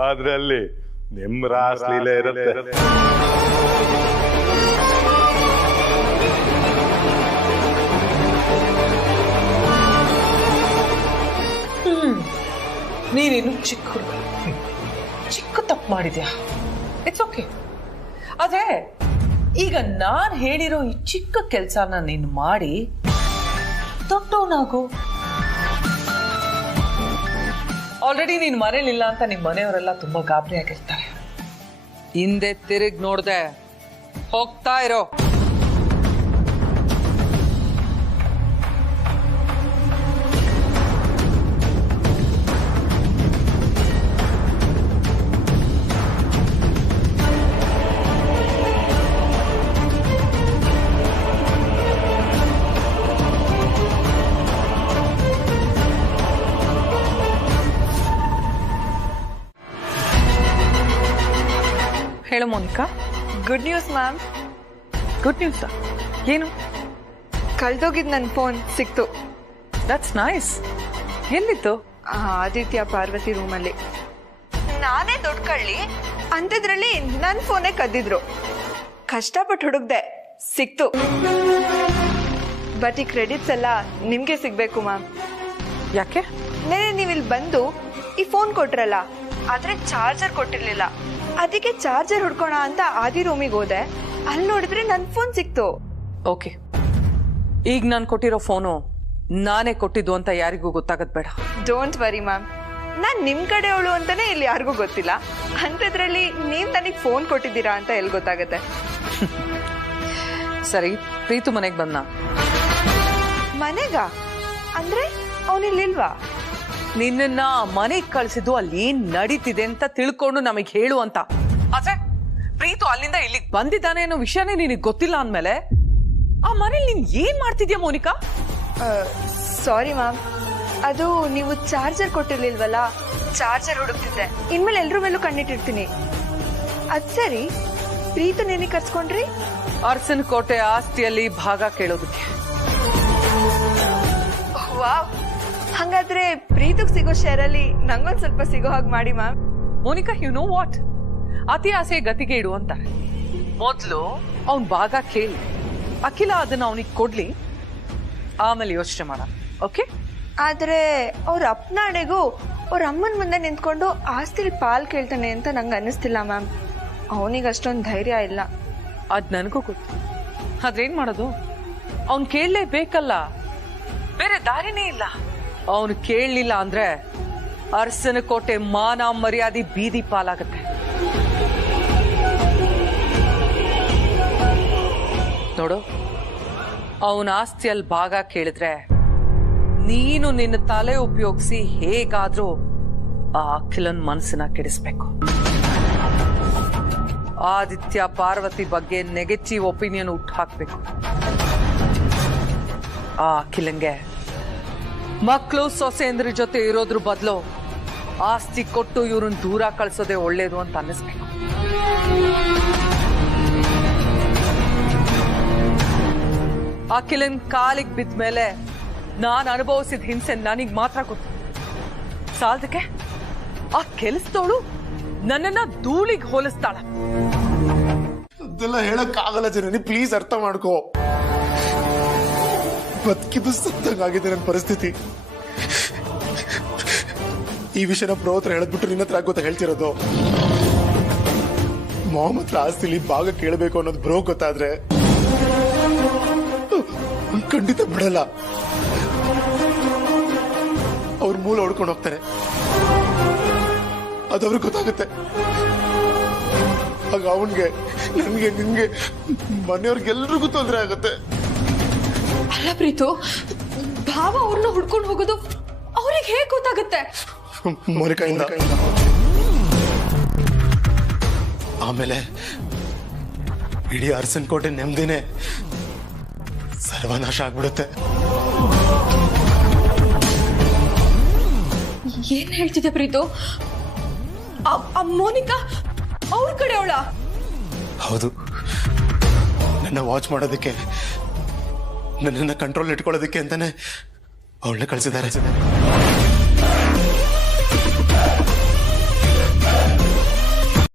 ಅದ್ರಲ್ಲಿ ನಿಮ್ ರಾಸ್ಲೀಲೆ ಇರುತ್ತೆ. ನೀನಿನ್ನು ಚಿಕ್ಕ ಹುಡುಗ, ಚಿಕ್ಕ ತಪ್ಪು ಮಾಡಿದ್ಯಾ, ಇಟ್ಸ್ ಓಕೆ. ಆದ್ರೆ ಈಗ ನಾನ್ ಹೇಳಿರೋ ಈ ಚಿಕ್ಕ ಕೆಲ್ಸನ ನೀನು ಮಾಡಿ ದೊಡ್ಡವನಾಗು. ಆಲ್ರೆಡಿ ನೀನ್ ಮನೇಲಿಲ್ಲ ಅಂತ ನಿಮ್ ಮನೆಯವರೆಲ್ಲ ತುಂಬಾ ಗಾಬರಿ ಆಗಿರ್ತಾರೆ. ಹಿಂದೆ ತಿರುಗಿ ನೋಡ್ದೆ ಹೋಗ್ತಾ ಇರೋ. ಹೇಳು Monika. Good news ma'am. Good news? ಏನು? ಕಳ್ದೋಗಿದ್ ನನ್ನ ಫೋನ್ ಸಿಕ್ತು. That's nice. ಎಲ್ಲಿತ್ತು? ಆದಿತ್ಯ ಪಾರ್ವತಿ ರೂಮಲ್ಲಿ. ನಾನೇ ದೊಡ್ಡ ಕಳ್ಳಿ ಅಂತಿದ್ರಲ್ಲಿ ನನ್ನ ಫೋನೇ ಕದ್ದಿದ್ರು. ಕಷ್ಟಪಟ್ಟು ಹುಡುಕ್ದೆ, ಸಿಕ್ತು. ಬಟ್ ಈ ಕ್ರೆಡಿಟ್ಸ್ ಎಲ್ಲ ನಿಮ್ಗೆ ಸಿಗ್ಬೇಕು ಮ್ಯಾಮ್. ಯಾಕೆ? ನೆನೆ ನೀವು ಇಲ್ಲಿ ಬಂದು ಈ ಫೋನ್ ಕೊಟ್ರಲ್ಲ, ಆದ್ರೆ ಚಾರ್ಜರ್ ಕೊಟ್ಟಿರ್ಲಿಲ್ಲ. ಅದಕ್ಕೆ ಚಾರ್ಜರ್ ಹುಡ್ಕೋಣ ಅಂತ ಆದಿ ರೂಮಿಗೆ ಹೋದೆ. ಅಲ್ಲಿ ನೋಡಿದ್ರೆ ನನ್ನ ಫೋನ್ ಸಿಕ್ತು. ಓಕೆ, ಈಗ ನಾನು ಕೊಟ್ಟಿರೋ ಫೋನು ನಾನೇ ಕೊಟ್ಟಿದ್ದು ಅಂತ ಯಾರಿಗೂ ಗೊತ್ತಾಗದ್ ಬೇಡ. ಡೋಂಟ್ ವರಿ ಮ್ಯಾಮ್, ನಾನ್ ನಿಮ್ ಕಡೆಯವಳು ಅಂತಾನೆ ಇಲ್ಲಿ ಯಾರಿಗೂ ಗೊತ್ತಿಲ್ಲ. ಅಂಥದ್ರಲ್ಲಿ ನೀವ್ ನನಗೆ ಫೋನ್ ಕೊಟ್ಟಿದ್ದೀರಾ ಅಂತ ಎಲ್ಲಿ ಗೊತ್ತಾಗತ್ತೆ? ಸರಿ, ಪ್ರೀತು ಮನೆಗೆ ಬಂದ. ಮನೆಗ ಅಂದ್ರೆ ಅವನಿಲ್ಲಿಲ್ವಾ? ನಿನ್ನ ಮನೆಗೆ ಕಳ್ಸಿದ್ದು ಅಲ್ಲಿ ಏನ್ ನಡೀತಿದೆ ಅಂತ ತಿಳ್ಕೊಂಡು ನಮಗ್ ಹೇಳು ಅಂತ. ಆದ್ರೆ ಪ್ರೀತು ಅಲ್ಲಿಂದ ಇಲ್ಲಿಗೆ ಬಂದಿದ್ದಾನೆ ಅನ್ನೋ ವಿಷಯನೇ ನಿನಗೆ ಗೊತ್ತಿಲ್ಲ ಅಂದ್ಮೇಲೆ ಆ ಮನೇಲಿ ನೀನ್ ಏನ್ ಮಾಡ್ತಿದ್ಯಾ ಮೋನಿಕಾ? ಸಾರಿ ಮ್ಯಾಮ್, ಅದು ನೀವು ಚಾರ್ಜರ್ ಕೊಟ್ಟಿರ್ಲಿಲ್ವಲ್ಲ, ಚಾರ್ಜರ್ ಹುಡುಕ್ತಿದ್ದೆ. ಇನ್ಮೇಲೆ ಎಲ್ರ ಮೇಲೂ ಕಣ್ಣಿಟ್ಟಿರ್ತೀನಿ. ಅದ್ ಸರಿ, ಪ್ರೀತು ನೆನೆ ಕರ್ಸ್ಕೊಂಡ್ರಿ? ಅರಸನ ಕೋಟೆ ಆಸ್ತಿಯಲ್ಲಿ ಭಾಗ ಕೇಳೋದಕ್ಕೆ. ವಾವ್, ಹಂಗಾದ್ರೆ ಪ್ರೀತಗ್ ಸಿಗೋ ಶೇರಲ್ಲಿ ನಂಗೊಂದ್ ಸ್ವಲ್ಪ ಸಿಗೋ ಹಾಗೆ ಮಾಡಿ ma'am. Monika, you know what, ಅತಿ ಆಸೆ ಗತಿಗೆ ಇಡು ಅಂತಾರೆ. ಮೊದ್ಲು ಅವನ್ ಭಾಗ ಕೇಳಿ, ಅಖಿಲ ಅದನ್ನ ಅವನಿಗೆ ಕೊಡ್ಲಿ, ಆಮೇಲೆ ಯೋಚನೆ ಮಾಡ. ಓಕೆ? ಆದ್ರೆ ಅವ್ರ ಅಪ್ಪನಾಣೆಗೂ ಅವ್ರ ಅಮ್ಮನ ಮುಂದೆ ನಿಂತ್ಕೊಂಡು ಆಸ್ತಿಲಿ ಪಾಲ್ ಕೇಳ್ತಾನೆ ಅಂತ ನಂಗೆ ಅನ್ನಿಸ್ತಿಲ್ಲ ಮ್ಯಾಮ್. ಅವನಿಗೆ ಅಷ್ಟೊಂದು ಧೈರ್ಯ ಇಲ್ಲ. ಅದ್ ನನಗೂ ಗೊತ್ತು. ಅದ್ರೇನ್ ಮಾಡೋದು? ಅವನ್ ಕೇಳಲೇಬೇಕಲ್ಲ, ಬೇರೆ ದಾರಿನೇ ಇಲ್ಲ. ಅವನು ಕೇಳಲಿಲ್ಲ ಅಂದ್ರೆ ಅರಸನ ಕೋಟೆ ಮಾನ ಮರ್ಯಾದೆ ಬೀದಿ ಪಾಲಾಗತ್ತೆ. ನೋಡು, ಅವನ ಆಸ್ತಿಯಲ್ಲಿ ಭಾಗ ಕೇಳಿದ್ರೆ ನೀನು ನಿನ್ನ ತಲೆ ಉಪಯೋಗಿಸಿ ಹೇಗಾದ್ರೂ ಆ ಅಖಿಲನ್ ಮನಸ್ಸನ್ನ ಕೆಡಿಸ್ಬೇಕು. ಆದಿತ್ಯ ಪಾರ್ವತಿ ಬಗ್ಗೆ ನೆಗೆಟಿವ್ ಒಪಿನಿಯನ್ ಹುಟ್ಟು ಹಾಕ್ಬೇಕು. ಆ ಅಖಿಲಂಗೆ ಮಕ್ಕಳು ಸೊಸೆಂದ್ರ ಜೊತೆ ಇರೋದ್ರ ಬದಲು ಆಸ್ತಿ ಕೊಟ್ಟು ಇವ್ರನ್ನ ದೂರ ಕಳ್ಸೋದೇ ಒಳ್ಳೇದು ಅಂತ ಅನ್ನಿಸ್ಬೇಕು. ಅಖಿಲನ್ ಕಾಲಿಗೆ ಬಿದ್ದ ಮೇಲೆ ನಾನು ಅನುಭವಿಸಿದ ಹಿಂಸೆ ನನಗ್ ಮಾತ್ರ ಗೊತ್ತು. ಸಾಲದಕ್ಕೆ ಆ ಕೆಲಸದವಳು ನನ್ನನ್ನ ಧೂಳಿಗೆ ಹೋಲಿಸ್ತಾಳ. ಅದೆಲ್ಲ ಹೇಳಕ್ಕಾಗಲ್ಲ ಜನನಿ, ಪ್ಲೀಸ್ ಅರ್ಥ ಮಾಡ್ಕೋ. ಬದುಕಿದ್ದು ಸತ್ತಂಗಾಗಿದೆ ನನ್ನ ಪರಿಸ್ಥಿತಿ. ಈ ವಿಷಯನ ಬ್ರೋ ಹತ್ರ ಹೇಳದ್ಬಿಟ್ಟು ನಿನ್ನ ಹತ್ರ ಗೊತ್ತಾ ಹೇಳ್ತಿರೋದು. ಮಾಮ್ ಹತ್ರ ಆಸ್ತಿಲಿ ಭಾಗ ಕೇಳಬೇಕು ಅನ್ನೋದು ಬ್ರೋ ಗೊತ್ತಾದ್ರೆ ಖಂಡಿತ ಬಿಡಲ್ಲ. ಅವ್ರ ಮೂಲ ಹೊಡ್ಕೊಂಡು ಹೋಗ್ತಾರೆ, ಅದವ್ರಿಗೆ ಗೊತ್ತಾಗುತ್ತೆ. ಆಗ ಅವನ್ಗೆ, ನನ್ಗೆ, ನಿನ್ಗೆ, ಮನೆಯವ್ರಿಗೆಲ್ರಿಗೂ ತೊಂದರೆ ಆಗುತ್ತೆ. ಅಲ್ಲ ಪ್ರೀತು, ಭಾವ ಅವ್ರನ್ನ ಹುಡ್ಕೊಂಡು ಹೋಗೋದು ಅವ್ರಿಗೆ ಹೇಗೆ ಗೊತ್ತಾಗುತ್ತೆ? ಮೋನಿಕಾಯಿಂದ. ಆಮೇಲೆ ಇಡೀ ಅರಸನ್ ಕೋಟೆ ನೆಮ್ಮದಿನೇ ಸರ್ವನಾಶ ಆಗ್ಬಿಡುತ್ತೆ. ಏನ್ ಹೇಳ್ತಿದ್ದೆ ಪ್ರೀತು? ಮೋನಿಕಾ ಅವ್ರ ಕಡೆ ಅವಳ? ಹೌದು, ನನ್ನ ವಾಚ್ ಮಾಡೋದಕ್ಕೆ, ನನ್ನನ್ನ ಕಂಟ್ರೋಲ್ ಇಟ್ಕೊಳ್ಳೋದಕ್ಕೆ ಅಂತಾನೆ ಅವಳನ್ನ ಕಳಿಸಿದ್ದಾರೆ.